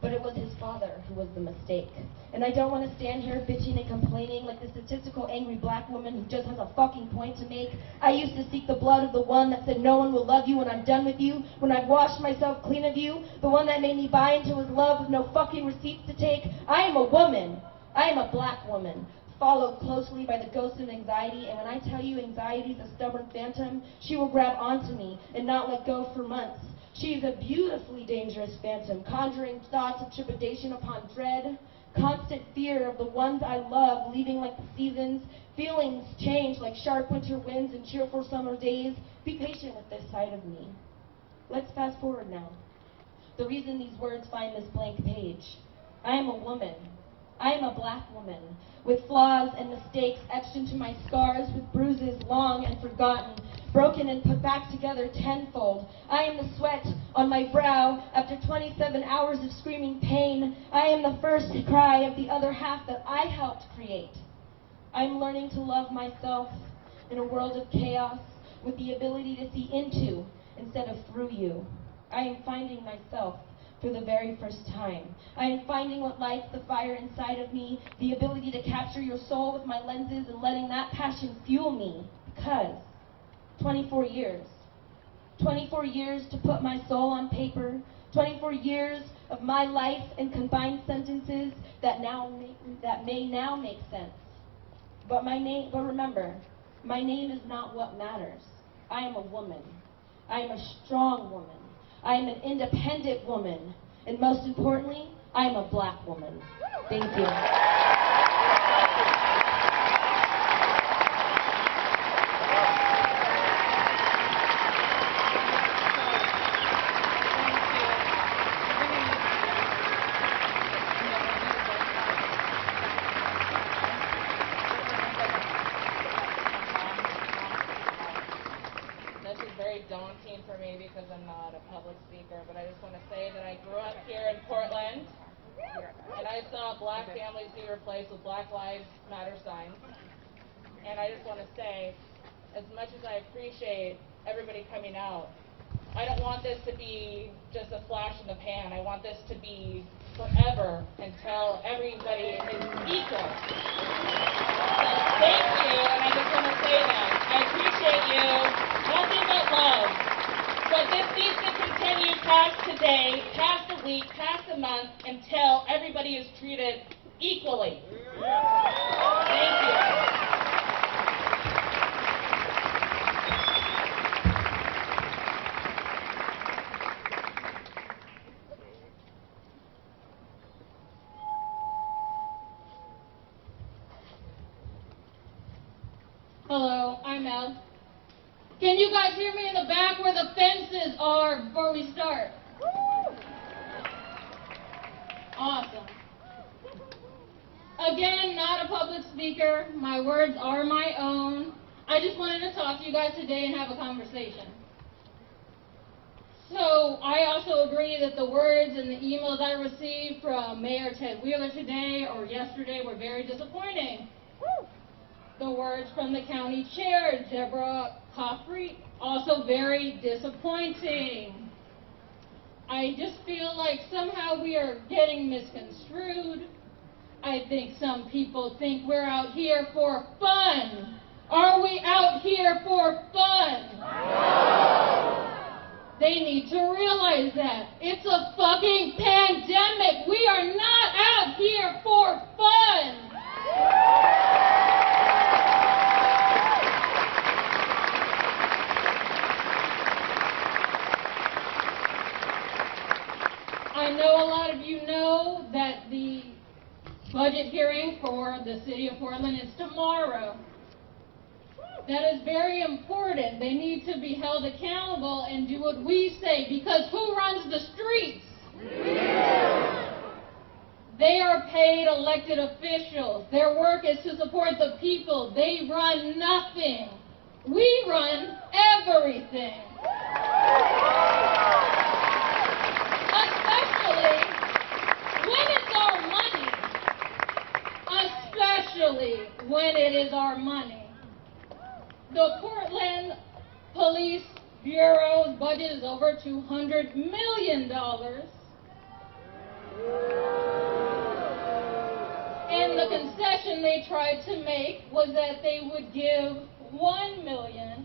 but it was his father who was the mistake. And I don't want to stand here bitching and complaining like the statistical angry black woman who just has a fucking point to make. I used to seek the blood of the one that said no one will love you when I'm done with you, when I've washed myself clean of you, the one that made me buy into his love with no fucking receipts to take. I am a woman. I am a black woman, followed closely by the ghost of anxiety, and when I tell you anxiety is a stubborn phantom, she will grab onto me and not let go for months. She is a beautifully dangerous phantom, conjuring thoughts of trepidation upon dread, constant fear of the ones I love leaving like the seasons, feelings change like sharp winter winds and cheerful summer days. Be patient with this side of me. Let's fast forward now. The reason these words find this blank page. I am a woman. I am a black woman, with flaws and mistakes etched into my scars, with bruises long and forgotten, broken and put back together tenfold. I am the sweat on my brow after 27 hours of screaming pain. I am the first cry of the other half that I helped create. I am learning to love myself in a world of chaos with the ability to see into instead of through you. I am finding myself for the very first time. I am finding what lights the fire inside of me, the ability to capture your soul with my lenses and letting that passion fuel me, because 24 years. 24 years to put my soul on paper, 24 years of my life in combined sentences that may now make sense. But remember, my name is not what matters. I am a woman. I am a strong woman. I am an independent woman. And most importantly, I am a black woman. Thank you. This is very daunting for me because I'm not a public speaker, but I just want to say that I grew up here in Portland, and I saw black families be replaced with Black Lives Matter signs. And I just want to say, as much as I appreciate everybody coming out, I don't want this to be just a flash in the pan. I want this to be forever until everybody is equal. Thank you, and I just want to say that. I appreciate you. Nothing but love. But this needs to continue past today, past the week, past the month, until everybody is treated equally. Thank you. Hello, I'm Mel. Can you guys hear me in the back where the fences are before we start? Awesome. Again, not a public speaker. My words are my own. I just wanted to talk to you guys today and have a conversation. So I also agree that the words and the emails I received from Mayor Ted Wheeler today or yesterday were very disappointing. The words from the county chair, Deborah Coffrey, also very disappointing. I just feel like somehow we are getting misconstrued. I think some people think we're out here for fun. Are we out here for fun? No. They need to realize that. It's a fucking pandemic. We are not out here for fun. I know a lot of you know that the budget hearing for the city of Portland is tomorrow. That is very important. They need to be held accountable and do what we say, because who runs the streets? They are paid elected officials. Their work is to support the people. They run nothing. We run everything. Especially when it's our money. Especially when it is our money. The Portland Police Bureau's budget is over $200 million. And the concession they tried to make was that they would give $1 million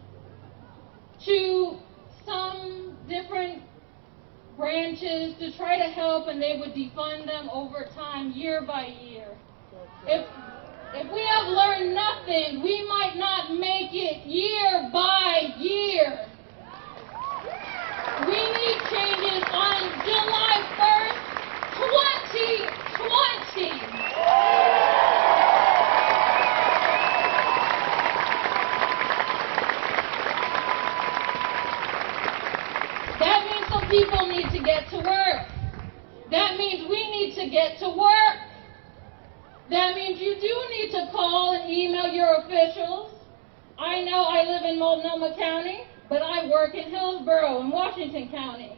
to some different branches to try to help, and they would defund them over time, year by year. If we have learned nothing, we might not make it year by year. We need changes on July 1st, 2020. That means some people need to get to work. That means we need to get to work. That means you do need to call and email your officials. I know I live in Multnomah County, but I work in Hillsborough in Washington County.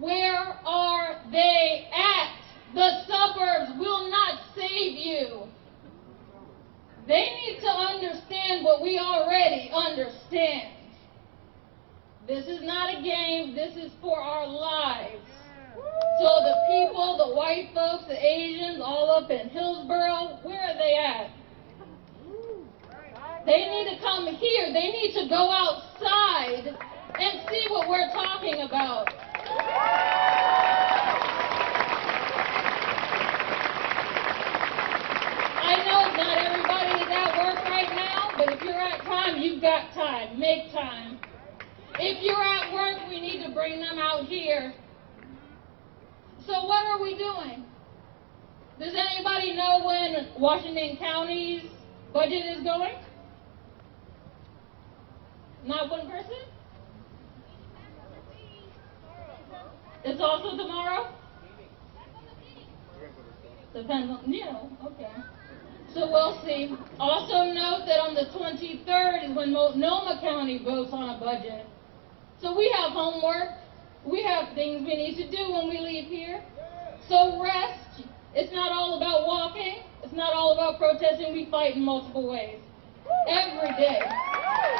Where are they at? The suburbs will not save you. They need to understand what we already understand. This is not a game. This is for our lives. So the people, the white folks, the Asians, all up in Hillsborough, where are they at? They need to come here. They need to go outside and see what we're talking about. I know not everybody is at work right now, but if you're at time, you've got time. Make time. If you're at work, we need to bring them out here. So what are we doing? Does anybody know when Washington County's budget is going? Not one person? It's also tomorrow? Depends on, okay. So we'll see. Also note that on the 23rd is when Multnomah County votes on a budget. So we have homework. We have things we need to do when we leave here. So rest. It's not all about walking. It's not all about protesting. We fight in multiple ways. Every day.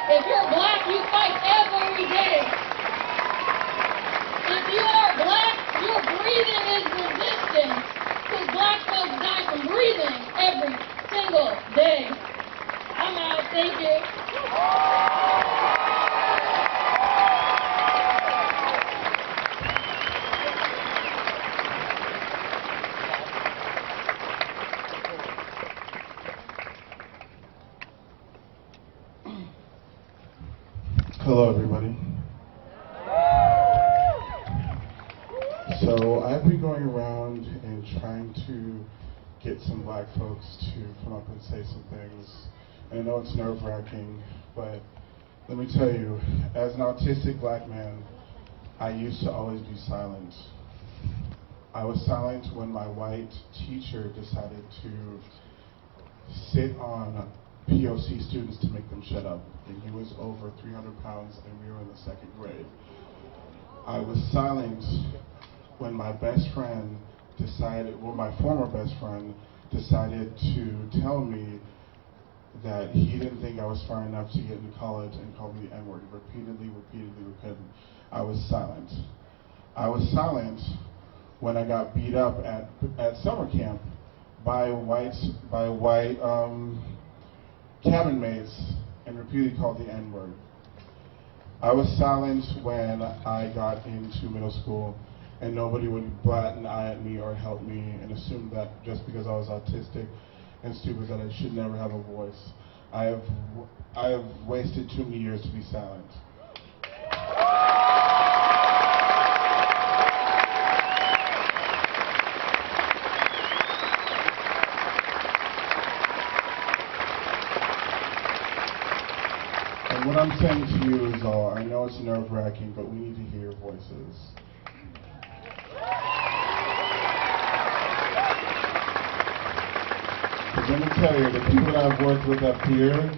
If you're black, you fight every day. If you are black, your breathing is resistance. Because black folks die from breathing every single day. I'm out. Thank you. Hello, everybody. So I've been going around and trying to get some black folks to come up and say some things. And I know it's nerve-wracking, but let me tell you, as an autistic black man, I used to always be silent. I was silent when my white teacher decided to sit on POC students to make them shut up. And he was over 300 pounds and we were in the second grade. I was silent when my best friend decided, well, my former best friend decided to tell me that he didn't think I was smart enough to get into college and called me the N-word repeatedly. I was silent. I was silent when I got beat up at summer camp by white cabin mates and repeatedly called the N-word. I was silent when I got into middle school and nobody would bat an eye at me or help me and assume that just because I was autistic and stupid that I should never have a voice. I have wasted too many years to be silent. And what I'm saying to you is all, I know it's nerve-wracking, but we need to hear your voices. Because let me tell you, the people that I've worked with up here,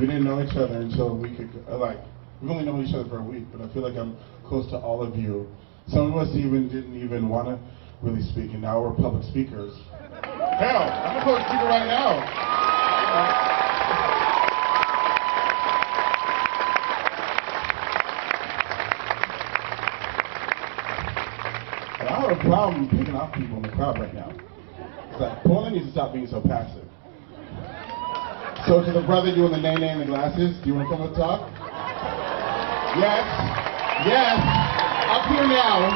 we didn't know each other until a week ago. Like, we've only known each other for a week, but I feel like I'm close to all of you. Some of us didn't even want to really speak, and now we're public speakers. Hell, I'm a public speaker right now. I have a problem picking off people in the crowd right now. It's like, Portland needs to stop being so passive. So to the brother doing the nay-nay and the glasses, do you want to come up and talk? Yes. Yes. Up here now.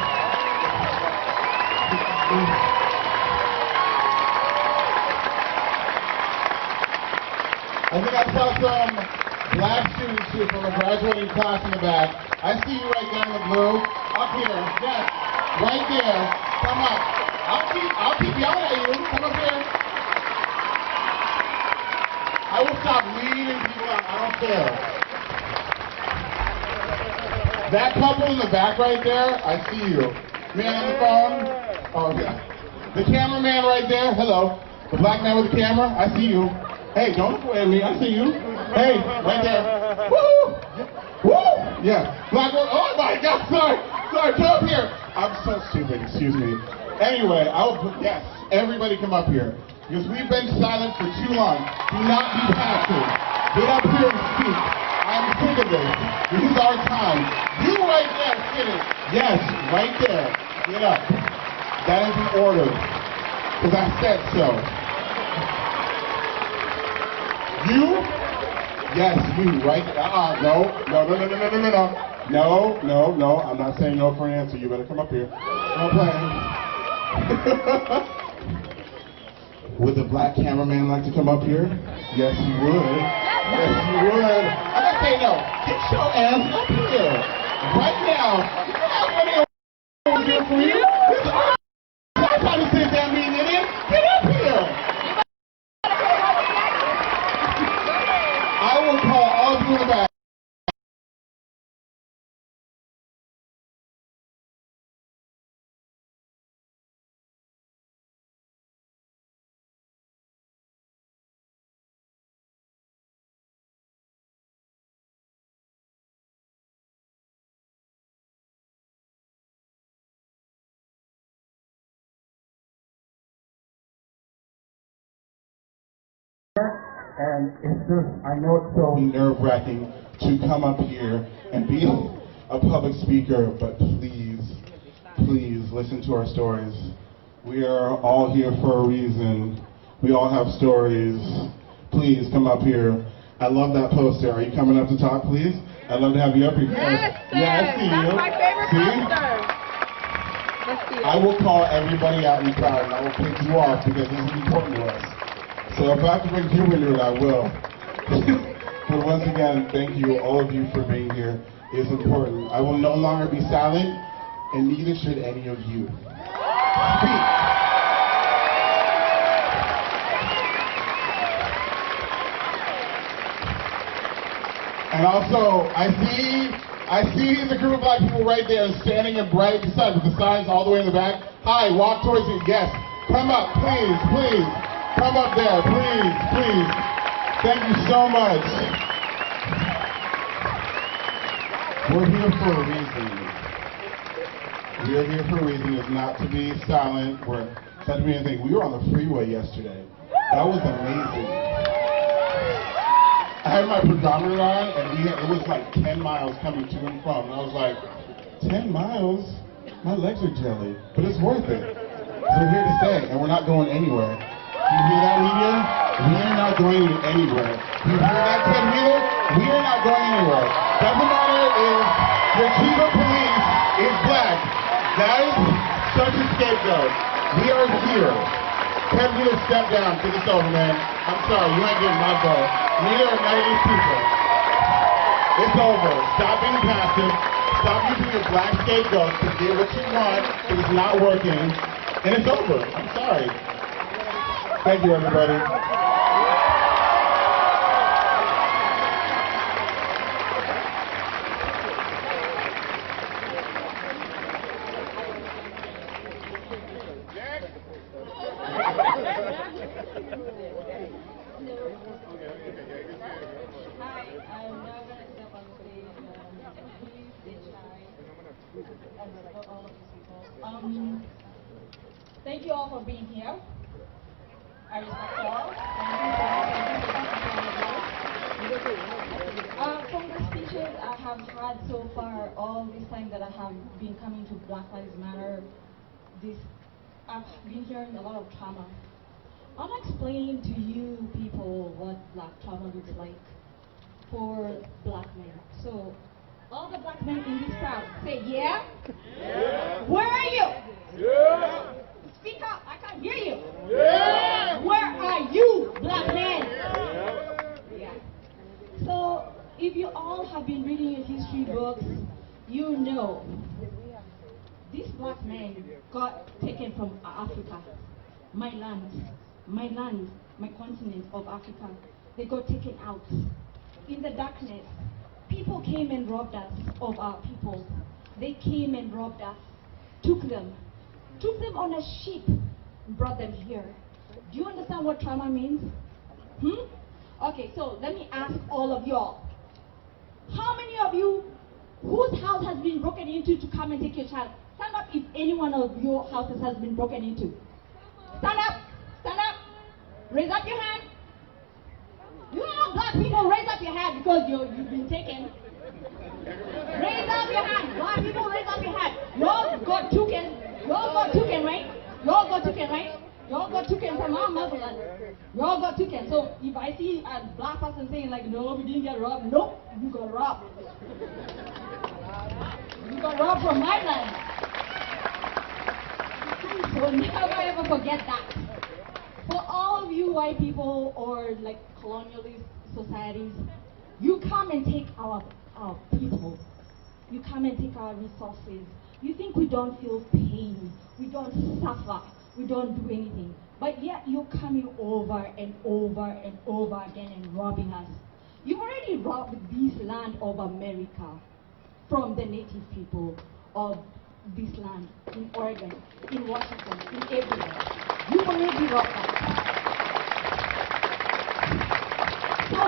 I think I saw some black students here from a graduating class in the back. I see you right there in the blue. Up here. Yes. Right there. Come up. I'll keep yelling at you. Come up here. I will stop leading people out. I don't care. That couple in the back right there, I see you. Man on the phone. Oh, yeah. The cameraman right there. Hello. The black man with the camera. I see you. Hey, don't look away at me. I see you. Hey, right there. Woo! Woo! Yeah. Black one. Oh my God. Sorry. Come up here. I'm so stupid. Excuse me. Anyway, yes. Everybody come up here. Because we've been silent for too long. Do not be passive. Get up here and speak. I'm sick of this. This is our time. You right there, sitting. Yes, right there. Get up. That is an order. Because I said so. You? Yes, you, right? No. I'm not saying no for an answer. You better come up here. No playing. Would the black cameraman like to come up here? Yes, he would. Yes, he would. I'm going to say no. Get your ass up here. Right now. You know how many are here for you? This is our time to sit down, mean idiot. Get up here. I will call all of you in the back. And it's just, I know it's so nerve-wracking to come up here and be a public speaker, but please listen to our stories. We are all here for a reason. We all have stories. Please come up here. I love that poster. Are you coming up to talk, please? I'd love to have you up here. Yes, yeah, I see you. That's my favorite poster. Let's see it. I will call everybody out in the crowd and I will pick you off because this is important to us. So if I have to bring humor into it, I will. But once again, thank you, all of you, for being here. It's important. I will no longer be silent, and neither should any of you. Speak. And also, I see the group of black people right there standing in bright sun with the signs all the way in the back. Hi, walk towards me. Yes. Come up, please. Come up there, please. Thank you so much. We're here for a reason. We are here for a reason. It's not to be silent. We're not to be anything. We were on the freeway yesterday. That was amazing. I had my pedometer on, and it was like 10 miles coming to and from. And I was like, 10 miles? My legs are jelly. But it's worth it. So we're here to stay, and we're not going anywhere. You hear that, media? We are not going anywhere. You hear that, Ted Wheeler? We are not going anywhere. Doesn't matter if your chief of police is black. That is such a scapegoat. We are here. Ted Wheeler, step down. Get this over, man. I'm sorry, you ain't getting my vote. Neither are none of these people. It's over. Stop being passive. Stop using your black scapegoats to get what you want because it's not working. And it's over. I'm sorry. Thank you, everybody. Thank you all for being here. I respect you all. From the speeches I have had so far, all this time that I have been coming to Black Lives Matter, I've been hearing a lot of trauma. I'll explain to you people what black trauma looks like for black men. So, all the black men in this crowd, say yeah? Yeah. Where are you? Yeah. Speak up, I can't hear you. Yeah. Where are you, black men? Yeah. So, if you all have been reading your history books, you know these black men got taken from Africa, my land, my continent of Africa. They got taken out. In the darkness, people came and robbed us of our people. They came and robbed us, took them on a ship, brought them here. Do you understand what trauma means? Okay, so let me ask all of y'all. How many of you whose house has been broken into to come and take your child? Stand up if any one of your houses has been broken into. Stand up, stand up. Raise up your hand. You all black people, raise up your hand because you've been taken. Raise up your hand. Black people, raise up your hand. Y'all got taken. Y'all got taken, right? Y'all got taken, right? Y'all got taken from our motherland. Y'all got taken. So if I see a black person saying like, no, we didn't get robbed. Nope, you got robbed. You got robbed from my land. So never ever forget that. For all of you white people or like colonialist societies, you come and take our people. You come and take our resources. You think we don't feel pain, we don't suffer, we don't do anything. But yet you're coming over and over and over again and robbing us. You've already robbed this land of America from the native people of this land, in Oregon, in Washington, in everywhere. You've already robbed us. So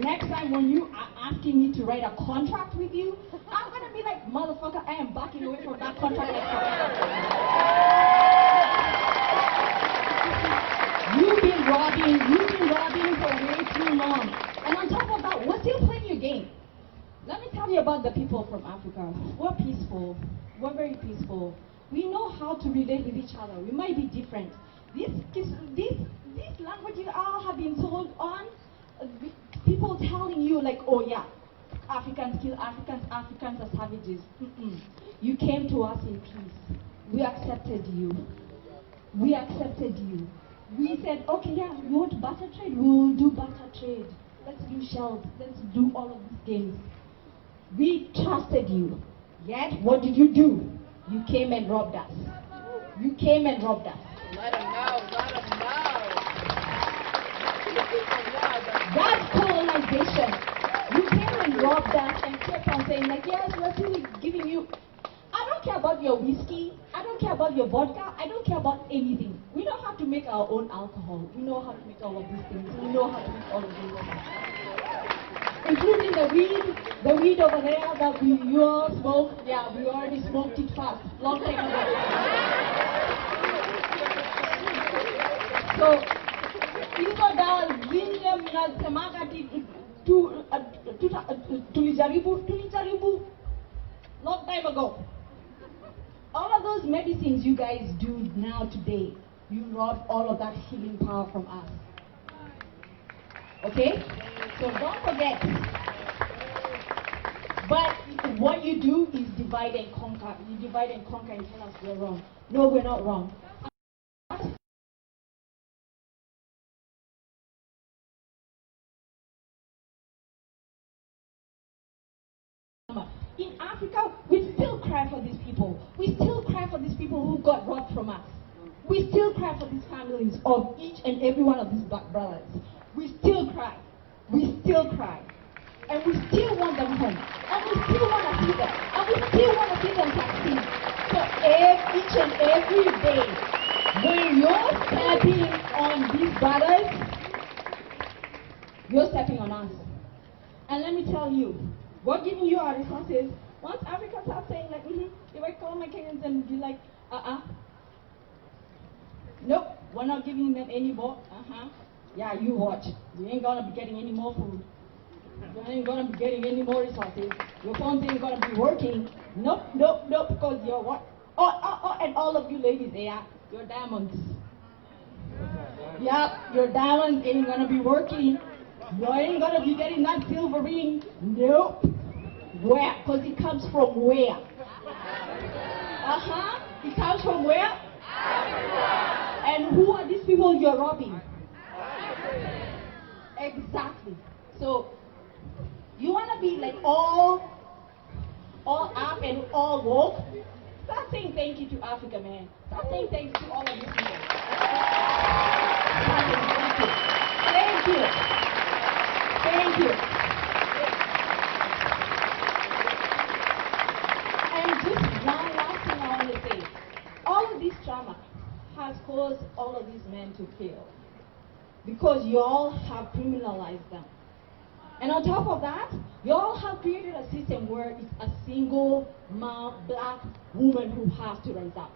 next time when you are asking me to write a contract with you, I'm gonna be like, motherfucker, I am backing away from that contract like forever. You've been robbing for way too long. And on top of that, we're still playing your game. Let me tell you about the people from Africa. We're peaceful. We're very peaceful. We know how to relate with each other. We might be different. This language you all have been told on, people telling you like, oh yeah, Africans kill Africans, Africans are savages. You came to us in peace. We accepted you. We accepted you. We said, okay, yeah, you want barter trade? We'll do barter trade. Let's do shells. Let's do all of these games. We trusted you. Yet, what did you do? You came and robbed us. You came and robbed us. Let them know. Let them know. That's colonization. You came and robbed us and kept on saying like, yes, we're still giving you. I don't care about your whiskey. I don't care about your vodka. I don't care about anything. We know how to make our own alcohol. We know how to make all of these things. We know how to make all of these things. including the weed over there that you all smoke. Yeah, we already smoked it fast, long time ago. So, hizo dawa zile mnasemaga tulijaribu long time ago. All of those medicines you guys do now today, you rob all of that healing power from us. Okay? So don't forget. But what you do is divide and conquer. You divide and conquer and tell us we're wrong. No, we're not wrong. In Africa, we still cry for these people. We still cry for these people who got robbed from us. We still cry for these families of each and every one of these black brothers. We still cry. We still cry. And we still want them home. And we still want to see them. And we still want to see them succeed. So each and every day, when you're stepping on these brothers, you're stepping on us. And let me tell you, we're giving you our resources. Once Africa starts saying like, if I call my Kenyans and be like, nope, we're not giving them any more. Yeah, you watch. You ain't gonna be getting any more food. You ain't gonna be getting any more resources. Your phones ain't gonna be working. Nope, because you're what? And all of you ladies, yeah, your diamonds. Yep, your diamonds ain't gonna be working. You ain't gonna be getting that silver ring. Nope. Where? Because it comes from where? It comes from where? Africa. And who are these people you're robbing? Exactly. So, you want to be like all up and all woke? Start saying thank you to Africa, man. Start saying thanks to all of these people. Thank you. Thank you. And just one last thing I want to say. All of this trauma has caused all of these men to kill. Because y'all have criminalized them. And on top of that, y'all have created a system where it's a single mom, black woman who has to rise up.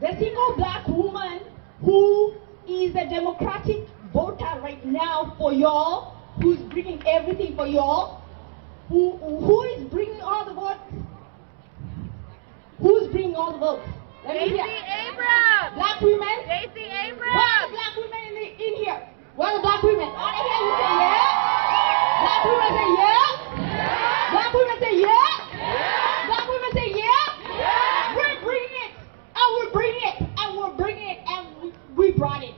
The single black woman who is a democratic voter right now for y'all, who's bringing everything for y'all, who is bringing all the votes? Who's bringing all the votes? Stacey Abrams! Black women? Stacey Abrams! Where are the black women in here? Where are the black women? Are they here? You say yeah? Black women say yeah? Black women say yeah? Black women say yeah? We're bringing it! And we're bringing it! And we're bringing it! And we brought it!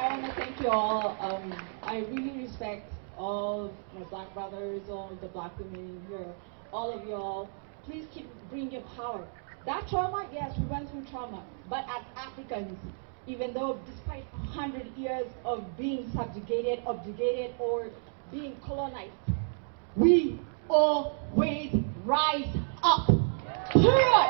I want to thank you all. I really respect all my black brothers, all the black women in here, all of y'all. Please keep bringing your power. That trauma, yes, we went through trauma, but as Africans, even though despite 100 years of being subjugated, objurgated, or being colonized, we always rise up. Period.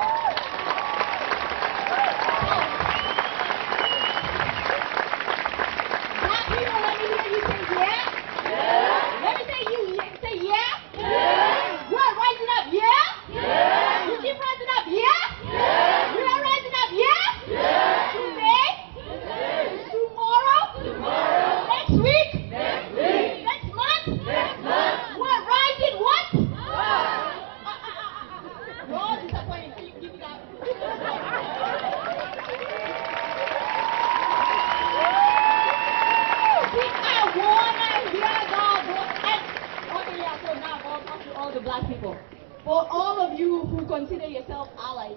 For all of you who consider yourself allies,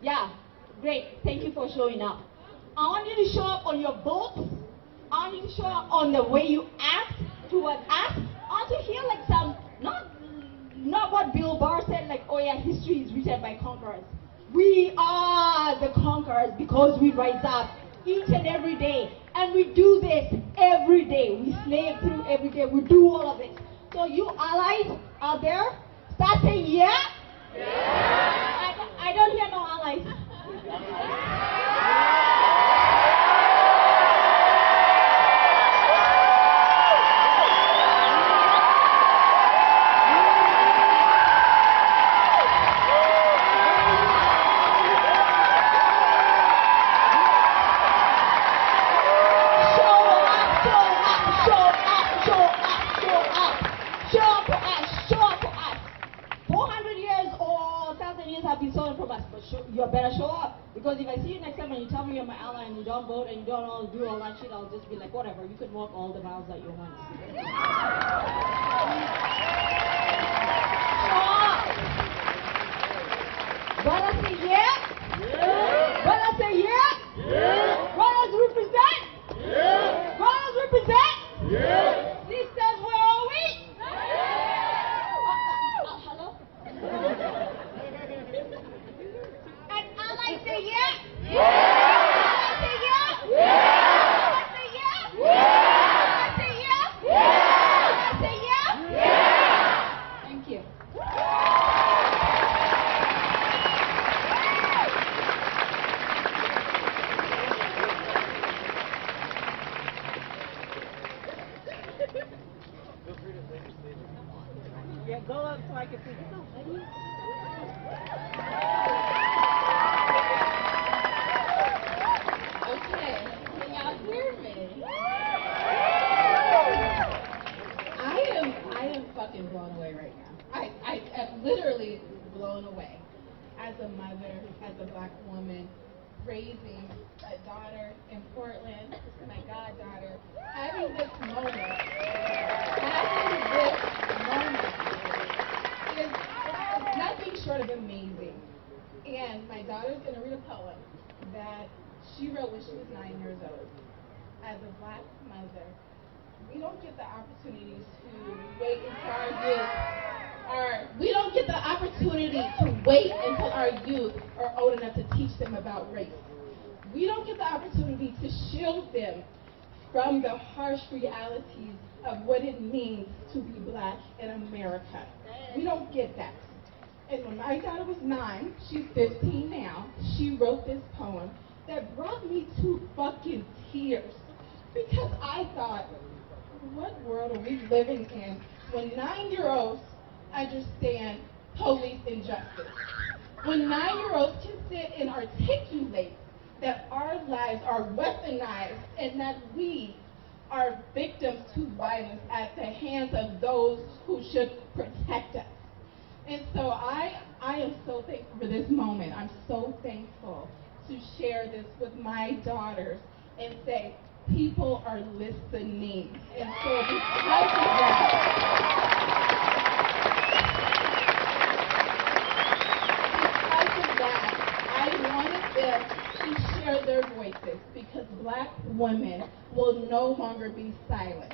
yeah, great, thank you for showing up. I want you to show up on your votes. I want you to show up on the way you act towards us. I want to hear like some, not what Bill Barr said, like, oh yeah, history is written by conquerors. We are the conquerors because we rise up each and every day. And we do this every day. We slave through every day. We do all of it. So you allies out there, Start saying yeah? I don't hear no allies. You better show up, because if I see you next time and you tell me you're my ally and you don't vote and you don't all do all that shit, I'll just be like, whatever, you can walk all the miles that you want. Show up. Brothers say yeah? Brothers say yeah? Brothers represent? Brothers represent? Sisters, where are we? Hello? I say yeah. I say yeah. I say yeah. I say yeah. I say yeah. Thank you. Yeah, go up so I can see. Okay, can y'all hear me? I am fucking blown away right now. I am literally blown away. As a mother, as a black woman, raising a daughter in Portland, my goddaughter, having this moment is nothing short of amazing. And my daughter's gonna read a poem that she wrote when she was 9 years old. As a black mother, we don't get the opportunity to wait until our youth we don't get the opportunity to wait until our youth are old enough to teach them about race. We don't get the opportunity to shield them from the harsh realities of what it means to be black in America. We don't get that. And when my daughter was 9, she's 15 now, she wrote this poem that brought me to fucking tears. Because I thought, what world are we living in when 9-year-olds understand police injustice? When 9-year-olds can sit and articulate that our lives are weaponized and that we are victims to violence at the hands of those who should protect us. And so I am so thankful for this moment. I'm so thankful to share this with my daughters and say, people are listening. And so because of that, I wanted them to share their voices, because black women will no longer be silent.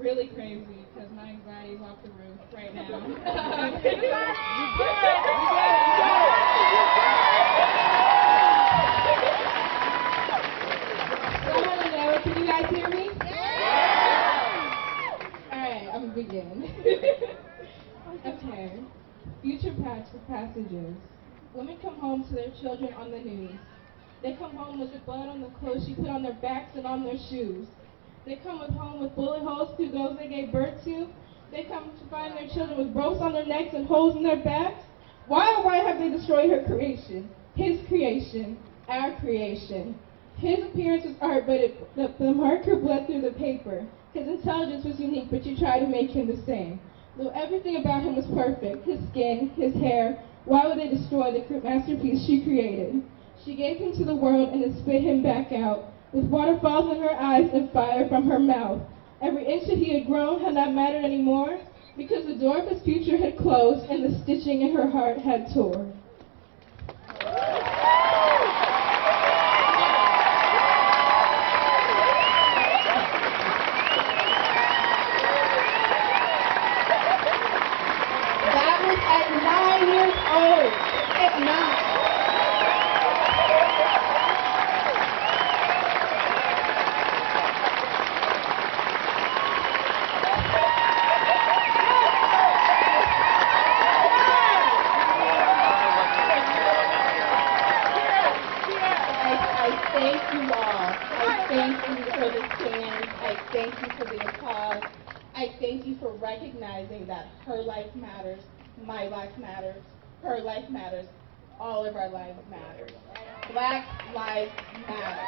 Really crazy, because my anxiety's off the roof right now. Can you guys hear me? Alright, I'm gonna begin. Okay. Future passages. Women come home to their children on the news. They come home with the blood on the clothes she put on their backs and on their shoes. They come home with bullet holes through those they gave birth to. They come to find their children with ropes on their necks and holes in their backs. Why, oh why have they destroyed her creation? His creation, our creation. His appearance was art, but the marker bled through the paper. His intelligence was unique, but you tried to make him the same. Though everything about him was perfect, his skin, his hair, why would they destroy the masterpiece she created? She gave him to the world and then spit him back out, with waterfalls in her eyes and fire from her mouth. Every inch that he had grown had not mattered anymore, because the door of his future had closed and the stitching in her heart had torn. That was at 9 years old. At 9. thank you for the stand. I thank you for the applause. I thank you for recognizing that her life matters, my life matters, her life matters, all of our lives matter. Black lives matter.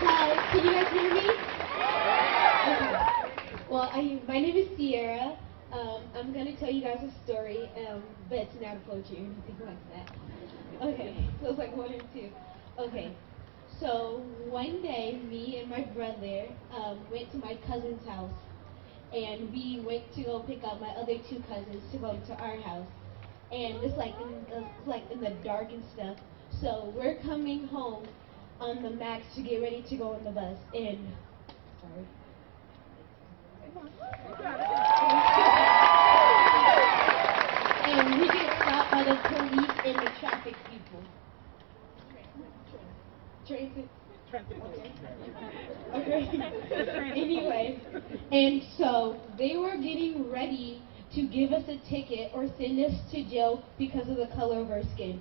Hi, can you guys hear me? Okay. Well, my name is Sierra. I'm going to tell you guys a story, but it's not a poetry or anything like that. Okay, so it's like one or two. Okay, so one day, me and my brother went to my cousin's house, and we went to go pick up my other two cousins to go to our house. And it's like in the dark and stuff. So we're coming home on the max to get ready to go on the bus, and sorry. And we get stopped by the police and the traffic people. Transit. Okay. Anyway, and so they were getting ready to give us a ticket or send us to jail because of the color of our skin.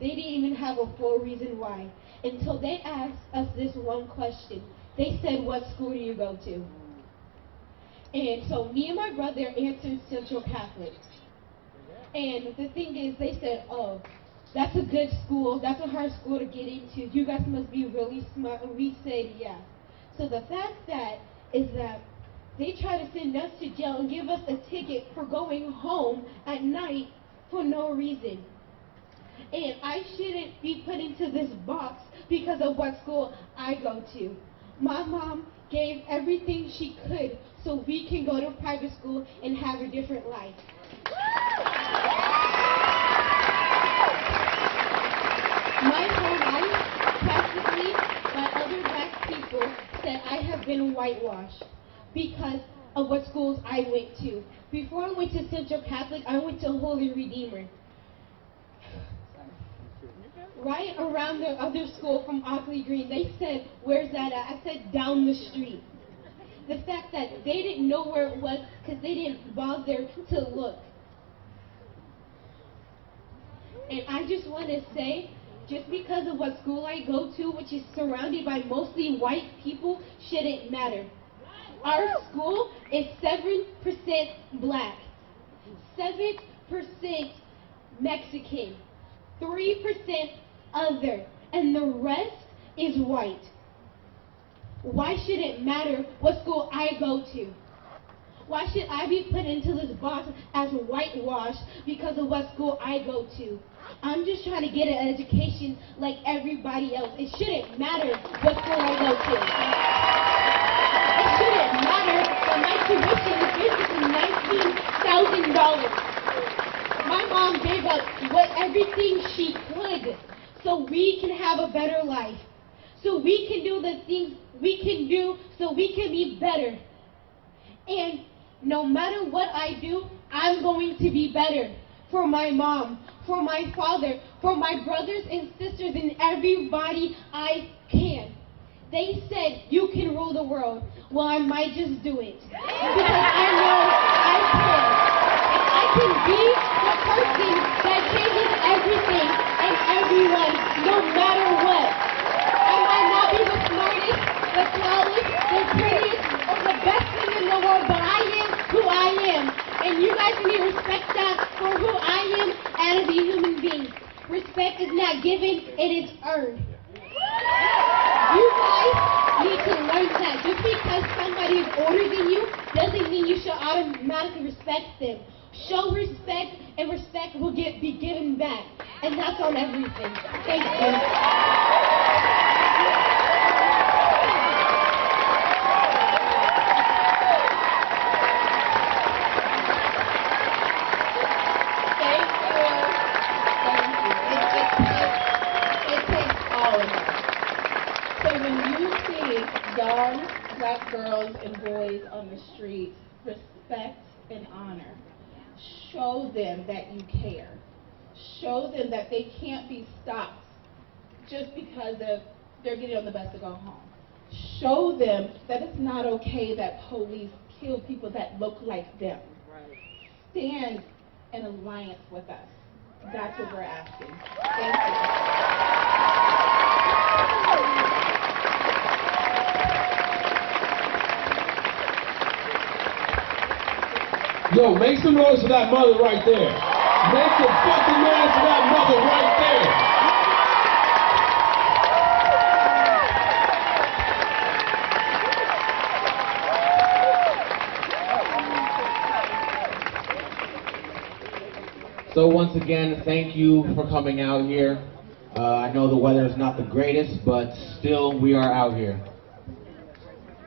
They didn't even have a full reason why until they asked us this one question. They said, "What school do you go to?" And so me and my brother answered Central Catholic. And the thing is, they said, "Oh, that's a good school. That's a hard school to get into. You guys must be really smart." And we said, "Yeah." So the fact that is that they try to send us to jail and give us a ticket for going home at night for no reason. And I shouldn't be put into this box because of what school I go to. My mom gave everything she could so we can go to private school and have a different life. My whole life, practically, by other black people, said I have been whitewashed because of what schools I went to. Before I went to Central Catholic, I went to Holy Redeemer. Right around the other school from Ockley Green, they said, "Where's that at?" I said, "Down the street." The fact that they didn't know where it was because they didn't bother to look. And I just want to say, just because of what school I go to, which is surrounded by mostly white people, shouldn't matter. Our school is 7% black, 7% Mexican, 3% other, and the rest is white. Why should it matter what school I go to? Why should I be put into this box as whitewashed because of what school I go to? I'm just trying to get an education like everybody else. It shouldn't matter what school I go to. It shouldn't matter that my tuition is basically $19,000. My mom gave up everything she could so we can have a better life. So we can do the things we can do so we can be better. And no matter what I do, I'm going to be better for my mom, for my father, for my brothers and sisters, and everybody I can. They said, "You can rule the world." Well, I might just do it. Because I know I can. And I can be the person that changes everything and everyone, no matter what. I might not be the smartest, the flawless, the prettiest, or the best thing in the world, but I am who I am. And you guys need to respect that for who I am as a human being. Respect is not given, it is earned. You guys need to learn that. Just because somebody is older than you doesn't mean you should automatically respect them. Show respect, and respect will be given back. And that's on everything. Thank you. Young black girls and boys on the street, respect and honor. Show them that you care. Show them that they can't be stopped just because they're getting on the bus to go home. Show them that it's not okay that police kill people that look like them. stand in alliance with us. That's what we're asking. Thank you. Yo, make some noise for that mother right there. Make some fucking noise for that mother right there. So once again, thank you for coming out here. I know the weather is not the greatest, but still we are out here.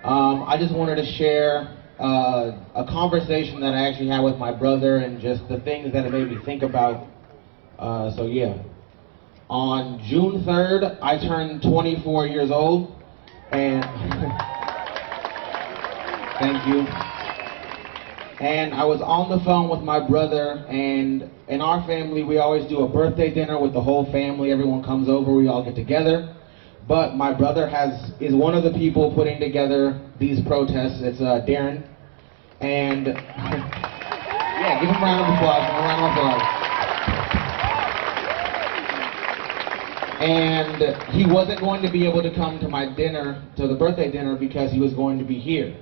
I just wanted to share a conversation that I actually had with my brother and just the things that it made me think about. So yeah, on June 3rd, I turned 24 years old, and thank you. And I was on the phone with my brother, and in our family, we always do a birthday dinner with the whole family. Everyone comes over, we all get together. But my brother is one of the people putting together these protests. It's Darren. And yeah, give him a round of applause. A round of applause. And he wasn't going to be able to come to my dinner, to the birthday dinner, because he was going to be here.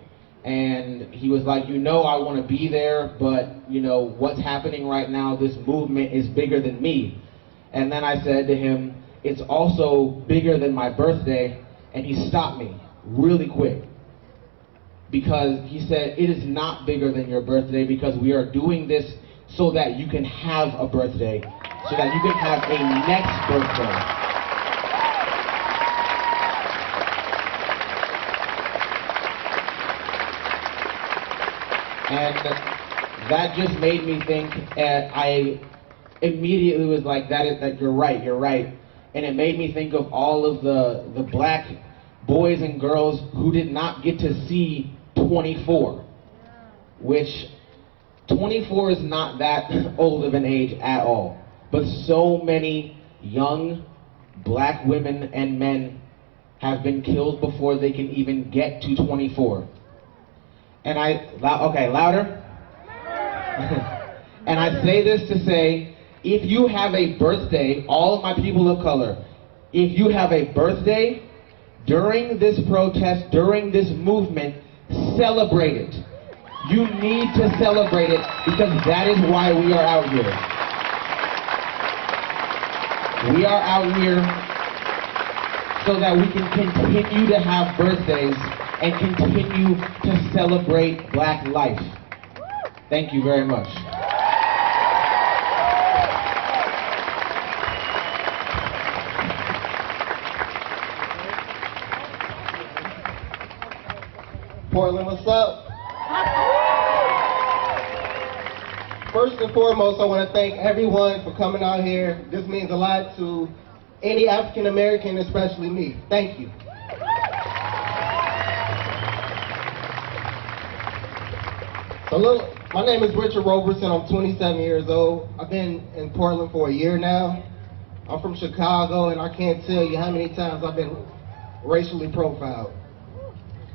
And he was like, you know, I want to be there, but you know, what's happening right now, this movement is bigger than me. And then I said to him, it's also bigger than my birthday. And he stopped me really quick, because he said, it is not bigger than your birthday, because we are doing this so that you can have a birthday, so that you can have a next birthday. And that just made me think, and I immediately was like, that you're right. And it made me think of all of the black boys and girls who did not get to see 24, which 24 is not that old of an age at all. But so many young black women and men have been killed before they can even get to 24. And okay, louder? And I say this to say, if you have a birthday, all of my people of color, if you have a birthday during this protest, during this movement, celebrate it. You need to celebrate it, because that is why we are out here. We are out here so that we can continue to have birthdays and continue to celebrate black life. Thank you very much. Portland, what's up? First and foremost, I want to thank everyone for coming out here. This means a lot to any African American, especially me. Thank you. So look, my name is Richard Roberson. I'm 27 years old. I've been in Portland for a year now. I'm from Chicago, and I can't tell you how many times I've been racially profiled.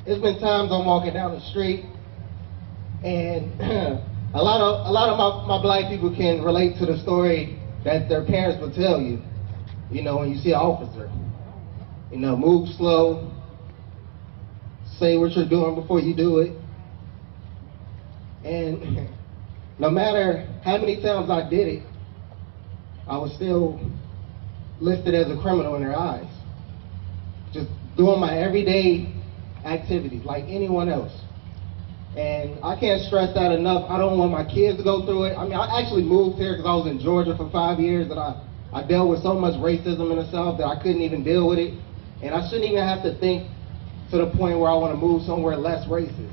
There's been times I'm walking down the street, and a lot of my black people can relate to the story that their parents will tell you. You know, when you see an officer, you know, move slow, say what you're doing before you do it. And no matter how many times I did it, I was still listed as a criminal in their eyes. Just doing my everyday activities like anyone else. And I can't stress that enough. I don't want my kids to go through it. I mean, I actually moved here because I was in Georgia for 5 years, and I dealt with so much racism in the South that I couldn't even deal with it. And I shouldn't even have to think to the point where I want to move somewhere less racist.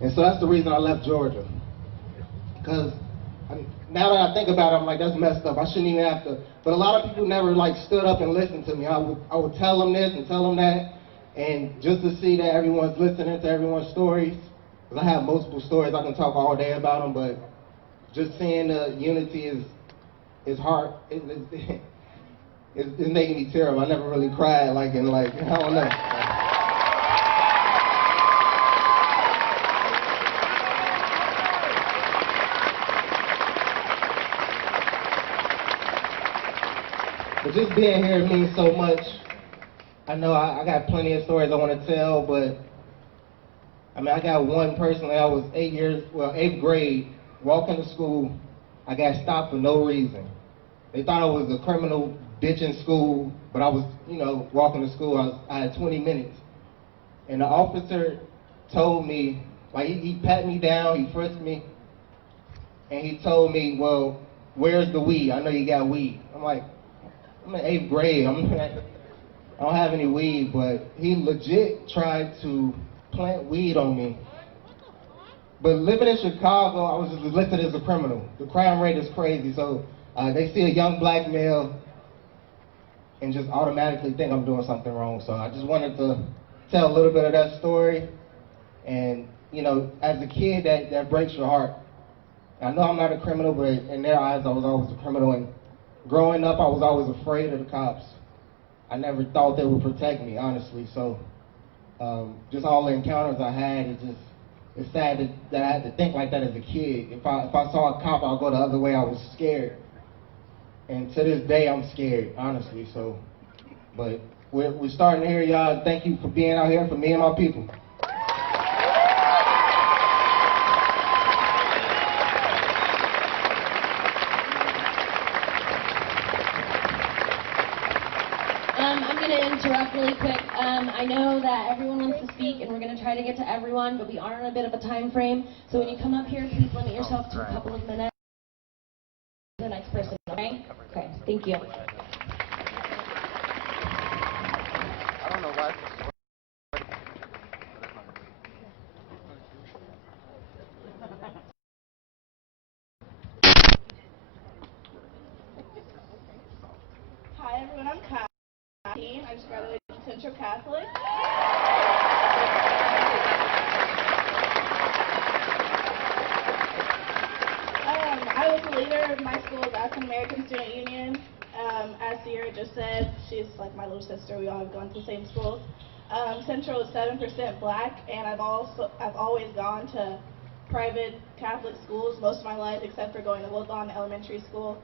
And so that's the reason I left Georgia. Because now that I think about it, I'm like, that's messed up. I shouldn't even have to. But a lot of people never like stood up and listened to me. I would tell them this and tell them that. And just to see that everyone's listening to everyone's stories. Because I have multiple stories. I can talk all day about them. But just seeing the unity is hard. It's making me terrible. I never really cried I don't know. just being here means so much. I know I got plenty of stories I want to tell, but I mean, I got one personally. I was 8th grade, walking to school. I got stopped for no reason. They thought I was a criminal bitch in school, but I was, you know, walking to school. I had 20 minutes. And the officer told me, like, he pat me down, he frisked me, and he told me, well, where's the weed? I know you got weed. I'm like, I'm in 8th grade. I don't have any weed, but he legit tried to plant weed on me. But living in Chicago, I was just listed as a criminal. The crime rate is crazy, so they see a young black male and just automatically think I'm doing something wrong. So I just wanted to tell a little bit of that story. And, you know, as a kid, that breaks your heart. I know I'm not a criminal, but in their eyes, I was always a criminal. And growing up, I was always afraid of the cops. I never thought they would protect me, honestly. So just all the encounters I had, it's sad that I had to think like that as a kid. If I saw a cop, I'll go the other way. I was scared. And to this day, I'm scared, honestly. So, but we're starting here, y'all. Thank you for being out here for me and my people. I'm going to interrupt really quick. I know that everyone wants to speak, and we're going to try to get to everyone, but we are on a bit of a time frame. So when you come up here, please limit yourself to a couple of minutes. The next person, okay? Okay, thank you. I don't know why. Hi everyone, I'm Kathy. I just graduated from Central Catholic. I was the leader of my school's African American Student Union. As Sierra just said, she's like my little sister. We all have gone to the same schools. Central is 7% black, and I've always gone to private Catholic schools most of my life, except for going to Woodlawn Elementary School.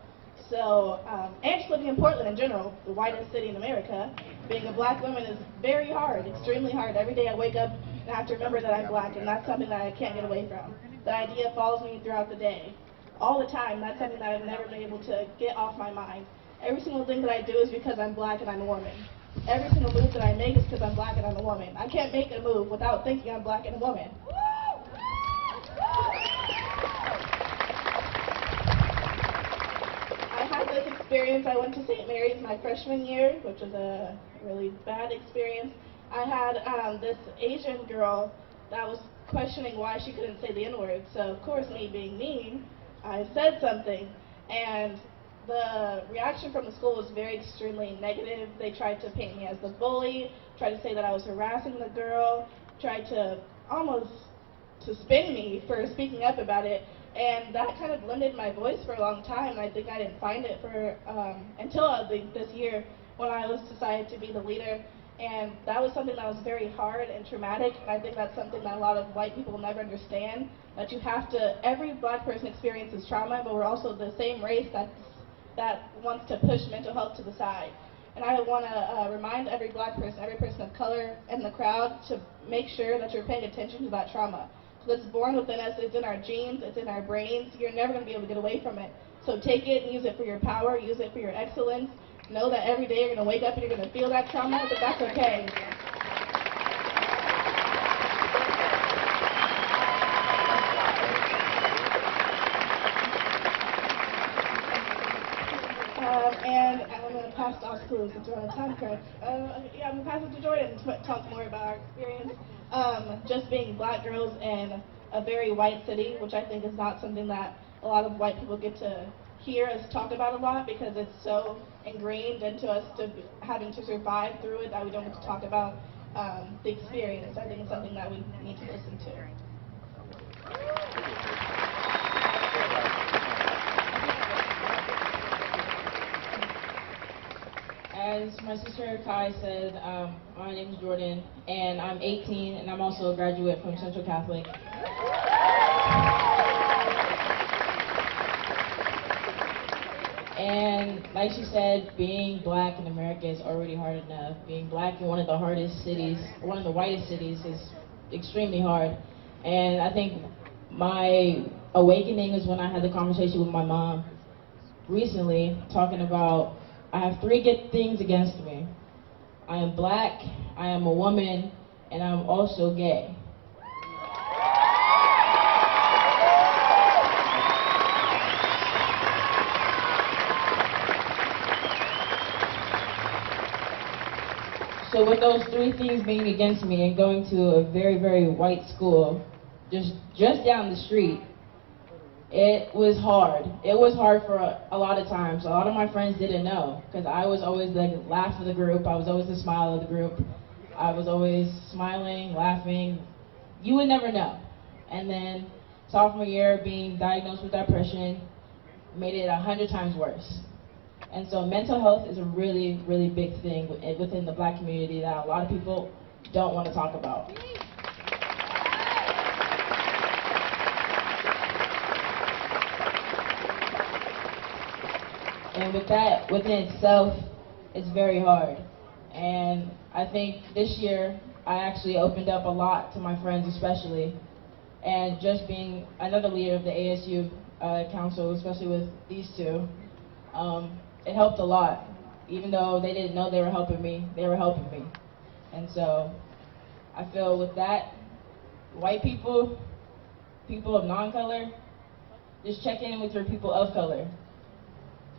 So, and just living in Portland in general, the whitest city in America, being a black woman is very hard, extremely hard. Every day I wake up and I have to remember that I'm black, and that's something that I can't get away from. That idea follows me throughout the day. All the time, that's something that I've never been able to get off my mind. Every single thing that I do is because I'm black and I'm a woman. Every single move that I make is because I'm black and I'm a woman. I can't make a move without thinking I'm black and a woman. I had this experience. I went to St. Mary's my freshman year, which was a really bad experience. I had this Asian girl that was questioning why she couldn't say the N-word. So, of course, me being mean, I said something, and the reaction from the school was very extremely negative. They tried to paint me as the bully, tried to say that I was harassing the girl, tried to almost to spin me for speaking up about it, and that kind of limited my voice for a long time. And I think I didn't find it for until this year when I was decided to be the leader. And that was something that was very hard and traumatic, and I think that's something that a lot of white people never understand, that you have to, every black person experiences trauma, but we're also the same race that wants to push mental health to the side. And I want to remind every black person, every person of color in the crowd to make sure that you're paying attention to that trauma. Because it's born within us, it's in our genes, it's in our brains, you're never going to be able to get away from it. So take it and use it for your power, use it for your excellence. Know that every day you're going to wake up and you're going to feel that trauma, but that's okay. And I'm going to pass it off to since we're on a time crunch. Yeah, I'm going to pass it to Jordan to talk more about our experience. Just being black girls in a very white city, which I think is not something that a lot of white people get to hear us talk about a lot, because it's so ingrained into us to having to survive through it that we don't get to talk about the experience. I think it's something that we need to listen to. As my sister Kai said, my name is Jordan, and I'm 18, and I'm also a graduate from Central Catholic. And like she said, being black in America is already hard enough. Being black in one of the hardest cities, one of the whitest cities, is extremely hard. And I think my awakening is when I had the conversation with my mom recently, talking about, I have 3 good things against me. I am black, I am a woman, and I'm also gay. So with those 3 things being against me and going to a very, very white school, just down the street, it was hard. It was hard for a lot of times. A lot of my friends didn't know, because I was always the laugh of the group. I was always the smile of the group. I was always smiling, laughing. You would never know. And then sophomore year, being diagnosed with depression made it 100 times worse. And so mental health is a really, really big thing within the black community that a lot of people don't want to talk about. And with that, within itself, it's very hard. And I think this year, I actually opened up a lot to my friends especially. And just being another leader of the ASU council, especially with these 2, it helped a lot. Even though they didn't know they were helping me, they were helping me. And so I feel with that, white people, people of non-color, just check in with your people of color.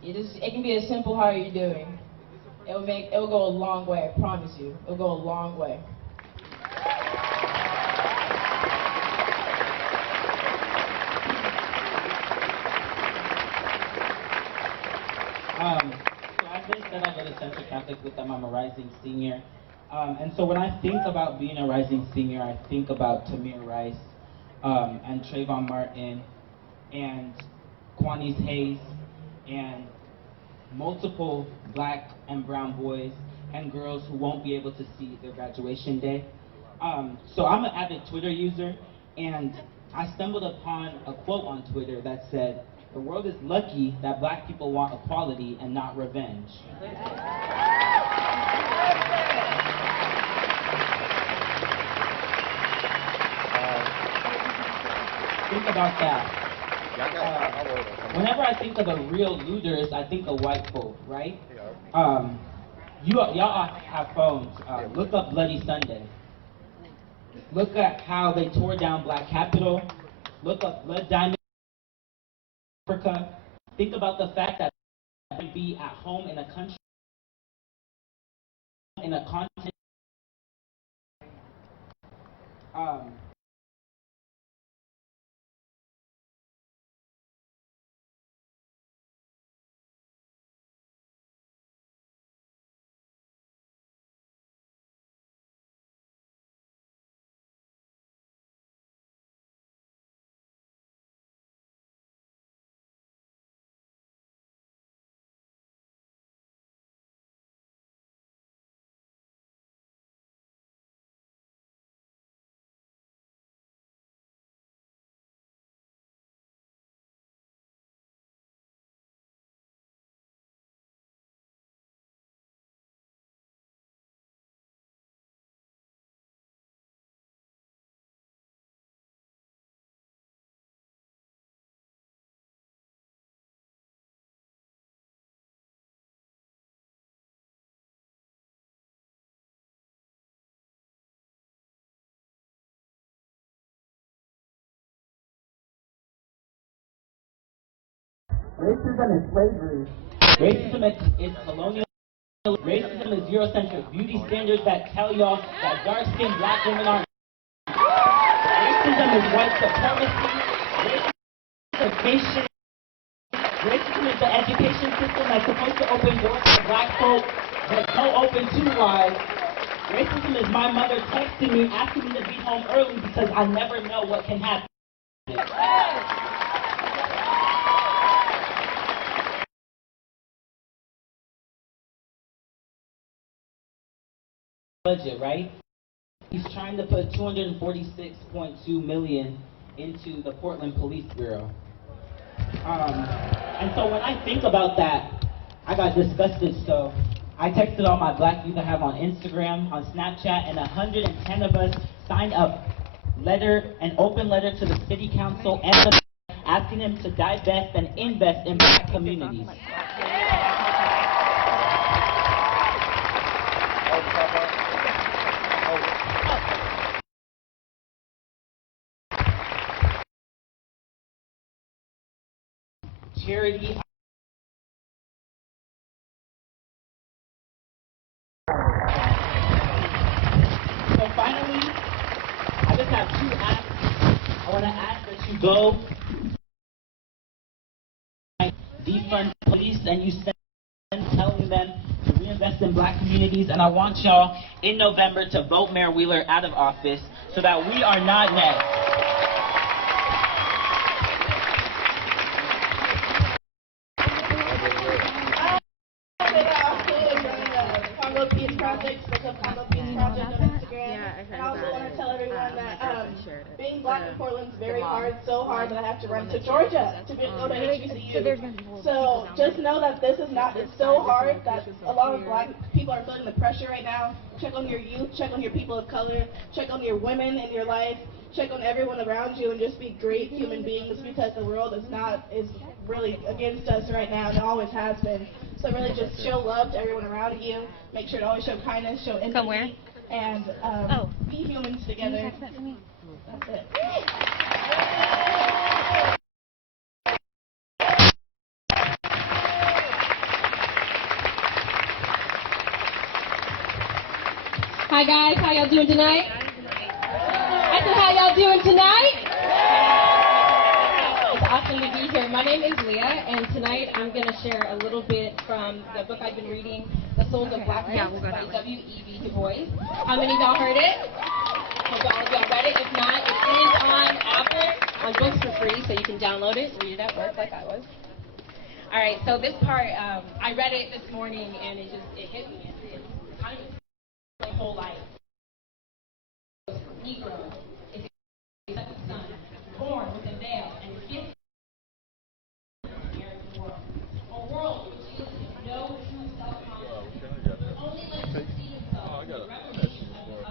It can be as simple, how are you doing? It will go a long way, I promise you. It will go a long way. So as they said, I go to Central Catholic with them. I'm a rising senior. And so when I think about being a rising senior, I think about Tamir Rice and Trayvon Martin and Quanice Hayes and multiple black and brown boys and girls who won't be able to see their graduation day. So I'm an avid Twitter user, and I stumbled upon a quote on Twitter that said, "The world is lucky that black people want equality and not revenge." Think about that. Whenever I think of the real looters, I think of white folk, right? Y'all have phones. Look up Bloody Sunday. Look at how they tore down Black Capitol. Look up Blood Diamond Africa. Think about the fact that they be at home in a country, in a continent. Racism is slavery. Racism is colonial. Racism is Eurocentric beauty standards that tell y'all that dark-skinned black women aren't. Racism is white supremacy. Racism is education. Racism is the education system that's supposed to open doors to black folk, but no open too wide. Racism is my mother texting me, asking me to be home early because I never know what can happen. Budget, right? He's trying to put $246.2 million into the Portland Police Bureau. And so when I think about that, I got disgusted. So I texted all my black youth I have on Instagram, on Snapchat, and 110 of us signed an open letter to the city council and the asking them to divest and invest in black communities. Charity. So finally, I just have 2 asks. I want to ask that you go defund police and you send telling them to reinvest in black communities. And I want y'all in November to vote Mayor Wheeler out of office so that we are not next. Congo Peace Project, look up Congo Peace Project on Instagram. And I also want to tell everyone that being black in Portland is very hard, so hard that I have to run to Georgia to go to HBCU. So just know that this is not, it's so hard that a lot of black people are feeling the pressure right now. Check on your youth, check on your people of color, check on your women in your life, check on everyone around you, and just be great human beings, because the world is really against us right now, and it always has been. So really just show love to everyone around you. Make sure to always show kindness, show empathy, and be humans together. That's it. Hi guys, how y'all doing tonight? I said, how y'all doing tonight? It's awesome to be here. My name is Leah, and tonight I'm going to share a little bit from the book I've been reading, The Souls of Blackness by W.E.B. Du Bois. How many of y'all heard it? Hope all of y'all read it. If not, it is on Apple, on books for free, so you can download it, read it at work like I was. All right, so this part, I read it this morning, and it hit me. It's kind of my whole life. Negro is a son, born with a veil and gifted in the American world. A world which yields him no true self-confidence. Only lets him see himself in the revelation of the world.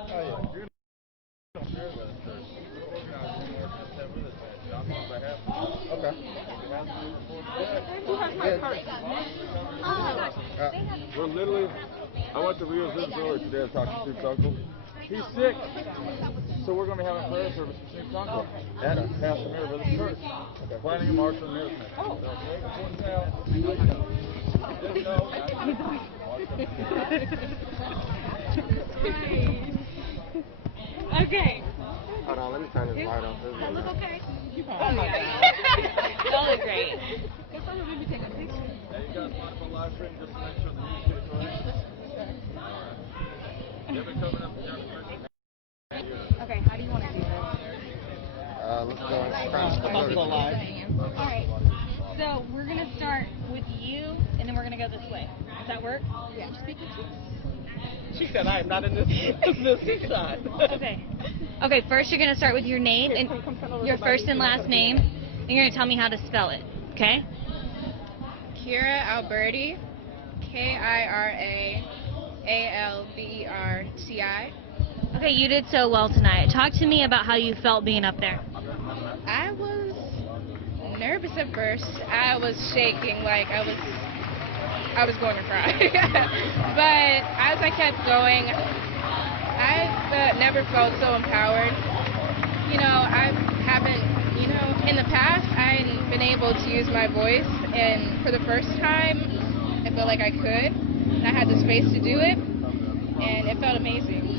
We're literally, I went to Rio's Village today to talk to Steve Tunkel. He's sick, so we're going to be having a prayer service for Steve Tunkel at Pastor Mayor Village Church. Planning a march for the Mayor's Night. Okay. Hold on, let me turn this light off. I look okay? Oh my God. Y'all look great. Hey, you guys mind if I live stream just to make sure the news gets right? They've been coming up together. Okay, how do you want to do this? Let's go live. Alright, so we're going to start with you, and then we're going to go this way. Does that work? Yeah. She said I am not in this shot. Okay. Okay, first you're going to start with your name, and your first and last name, and you're going to tell me how to spell it, okay? Kira Alberti, K-I-R-A-A-L-B-E-R-T-I. Okay, you did so well tonight. Talk to me about how you felt being up there. I was nervous at first. I was shaking like I was going to cry. But as I kept going, I never felt so empowered. You know, I haven't, in the past, I hadn't been able to use my voice, and for the first time, I felt like I could. And I had the space to do it, and it felt amazing.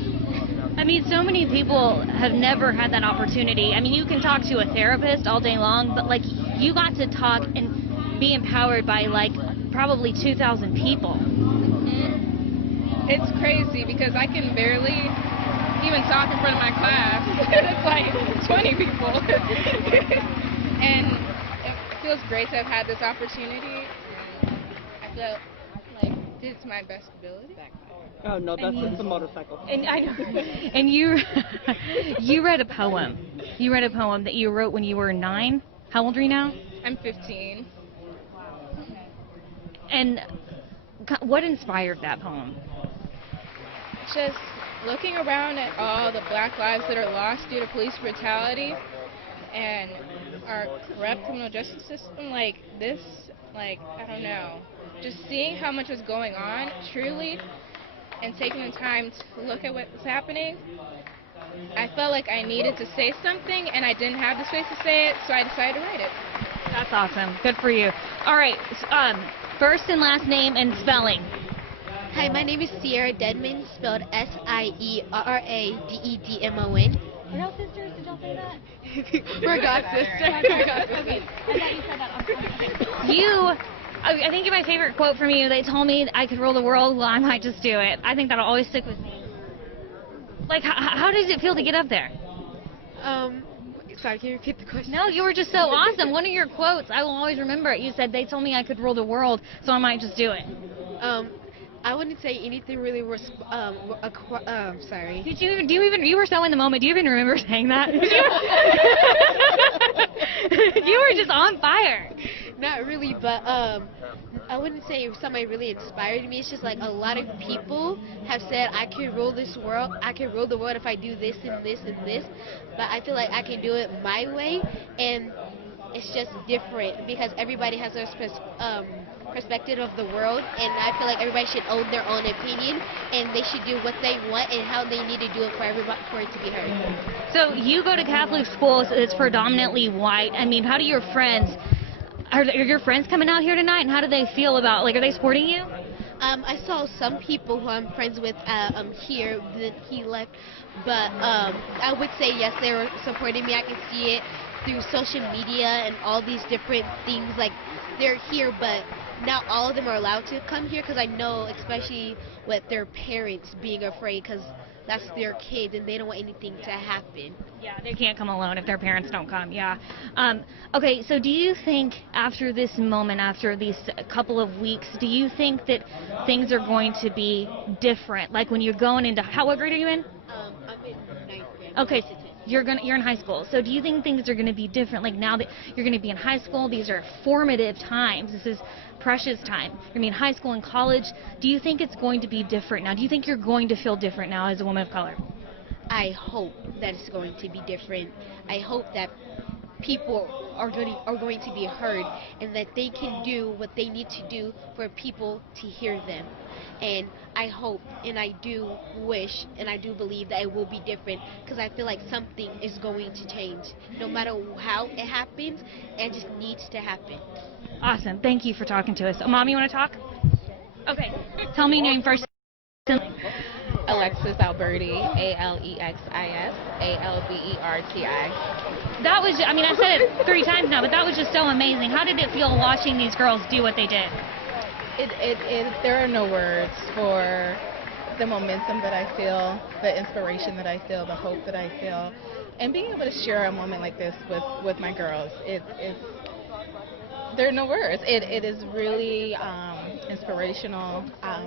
I mean, so many people have never had that opportunity. I mean, you can talk to a therapist all day long, but, like, you got to talk and be empowered by, like, probably 2,000 people. It's crazy because I can barely even talk in front of my class. It's like 20 people. And it feels great to have had this opportunity. I feel like this is my best ability. Oh no, that's a motorcycle. And I know. And you read a poem. You read a poem that you wrote when you were 9. How old are you now? I'm I'm 15. And what inspired that poem? Just looking around at all the black lives that are lost due to police brutality and our corrupt criminal justice system, like this, like, I don't know, just seeing how much is going on, truly, and taking the time to look at what's happening, I felt like I needed to say something, and I didn't have the space to say it, so I decided to write it. That's awesome. Good for you. All right, first and last name and spelling. Hi, my name is Sierra Dedmon, spelled S-I-E-R-R-A-D-E-D-M-O-N. We're not sisters, did y'all say that? We're God sisters. Okay, I thought you said that. I think my favorite quote from you, they told me I could rule the world, well, I might just do it. I think that'll always stick with me. Like, how does it feel to get up there? Sorry, can you repeat the question? No, you were just so awesome. One of your quotes, I will always remember it. You said, they told me I could rule the world, so I might just do it. I wouldn't say anything really was, sorry. Did you were so in the moment, do you even remember saying that? You were just on fire. Not really, but I wouldn't say somebody really inspired me. It's just like a lot of people have said I can rule this world. I can rule the world if I do this and this and this. But I feel like I can do it my way, and it's just different because everybody has their perspective of the world, and I feel like everybody should own their own opinion, and they should do what they want and how they need to do it for everybody for it to be heard. So you go to Catholic schools, it's predominantly white. I mean, how do your friends? Are your friends coming out here tonight, and how do they feel about, like, are they supporting you? I saw some people who I'm friends with here that he left, but I would say yes, they were supporting me. I can see it through social media and all these different things. Like, they're here, but not all of them are allowed to come here because I know, especially with their parents being afraid because that's their kids and they don't want anything to happen. Yeah, they can't come alone if their parents don't come, yeah. Okay, so do you think after this moment, after these couple of weeks, do you think that things are going to be different? Like when you're going into, what grade are you in? I'm in 9th grade. Okay, so you're in high school. So do you think things are going to be different? Like now that you're going to be in high school, these are formative times. This is precious time. You're going to be in high school and college. Do you think it's going to be different now? Do you think you're going to feel different now as a woman of color? I hope that it's going to be different. I hope that people are going to be heard and that they can do what they need to do for people to hear them. And I hope and I do wish and I do believe that it will be different because I feel like something is going to change. No matter how it happens, it just needs to happen. Awesome. Thank you for talking to us. Mom, you want to talk? Okay. Tell me your name first. Alexis Alberti, A-L-E-X-I-S, A-L-B-E-R-T-I. That was, I mean, I've said it 3 times now, but that was just so amazing. How did it feel watching these girls do what they did? There are no words for the momentum that I feel, the inspiration that I feel, the hope that I feel. And being able to share a moment like this with my girls, there are no words. It is really inspirational.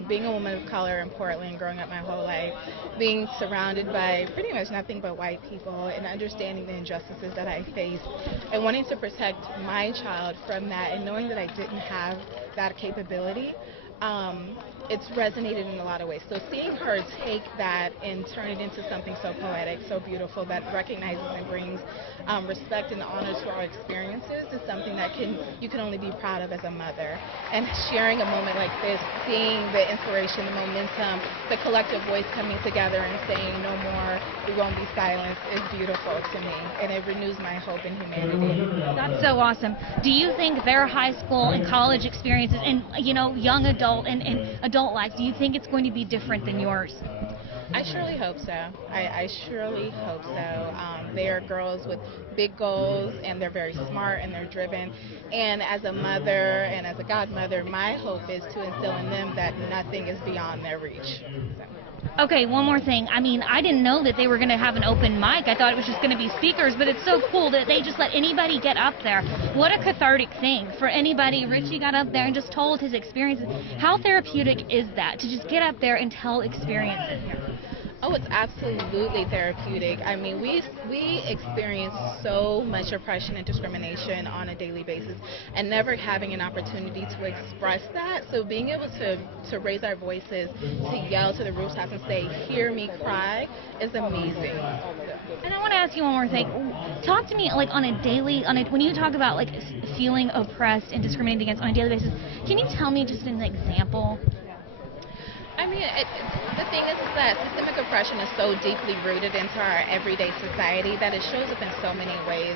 Being a woman of color in Portland, growing up my whole life, being surrounded by pretty much nothing but white people and understanding the injustices that I faced and wanting to protect my child from that and knowing that I didn't have that capability, it's resonated in a lot of ways. So seeing her take that and turn it into something so poetic, so beautiful, that recognizes and brings respect and honor to our experiences is something that you can only be proud of as a mother. And sharing a moment like this, seeing the inspiration, the momentum, the collective voice coming together and saying no more, we won't be silenced is beautiful to me. And it renews my hope in humanity. That's so awesome. Do you think their high school and college experiences and, you know, young adult and adult life, do you think it's going to be different than yours? I surely hope so. I surely hope so. They are girls with big goals, and they're very smart, and they're driven. And as a mother and as a godmother, my hope is to instill in them that nothing is beyond their reach. So. Okay, one more thing. I mean, I didn't know that they were going to have an open mic. I thought it was just going to be speakers, but it's so cool that they just let anybody get up there. What a cathartic thing for anybody. Richie got up there and just told his experiences. How therapeutic is that, to just get up there and tell experiences? Oh, it's absolutely therapeutic. I mean, we experience so much oppression and discrimination on a daily basis, and never having an opportunity to express that. So being able to raise our voices, to yell to the rooftops and say, "Hear me cry," is amazing. And I want to ask you one more thing. Talk to me like when you talk about like feeling oppressed and discriminated against on a daily basis. Can you tell me just an example? I mean, the thing is that systemic oppression is so deeply rooted into our everyday society that it shows up in so many ways.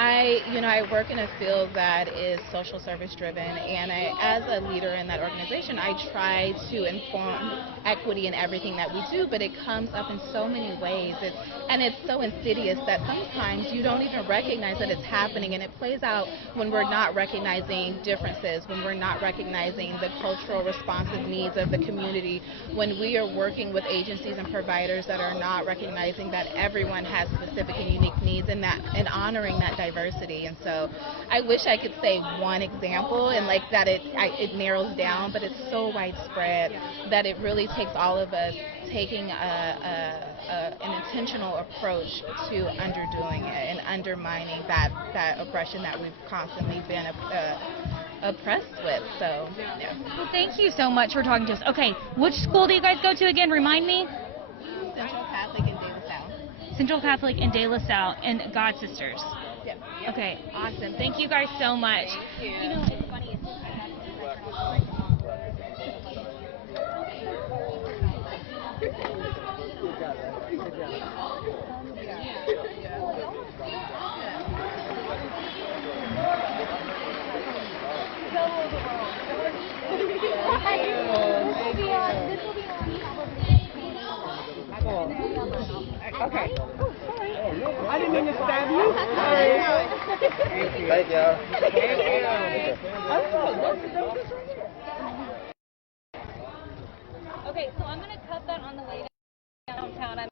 I work in a field that is social service driven, and as a leader in that organization, I try to inform equity in everything that we do, but it comes up in so many ways, and it's so insidious that sometimes you don't even recognize that it's happening, and it plays out when we're not recognizing differences, when we're not recognizing the cultural responsive needs of the community, when we are working with agencies and providers that are not recognizing that everyone has specific and unique needs, and honoring that diversity. And so I wish I could say one example and like that it narrows down, but it's so widespread that it really takes all of us taking an intentional approach to underdoing it and undermining that oppression that we've constantly been oppressed with. So yeah. Well, thank you so much for talking to us. Okay, which school do you guys go to again? Remind me. Central Catholic in De La Salle. Central Catholic in De La Salle and God Sisters. Yep. Okay, awesome. Thank you guys so much. Thank you. You know, it's funny. Okay. I didn't mean to stab you. Sorry. Thank you. Okay, so I'm going to cut that on the way downtown.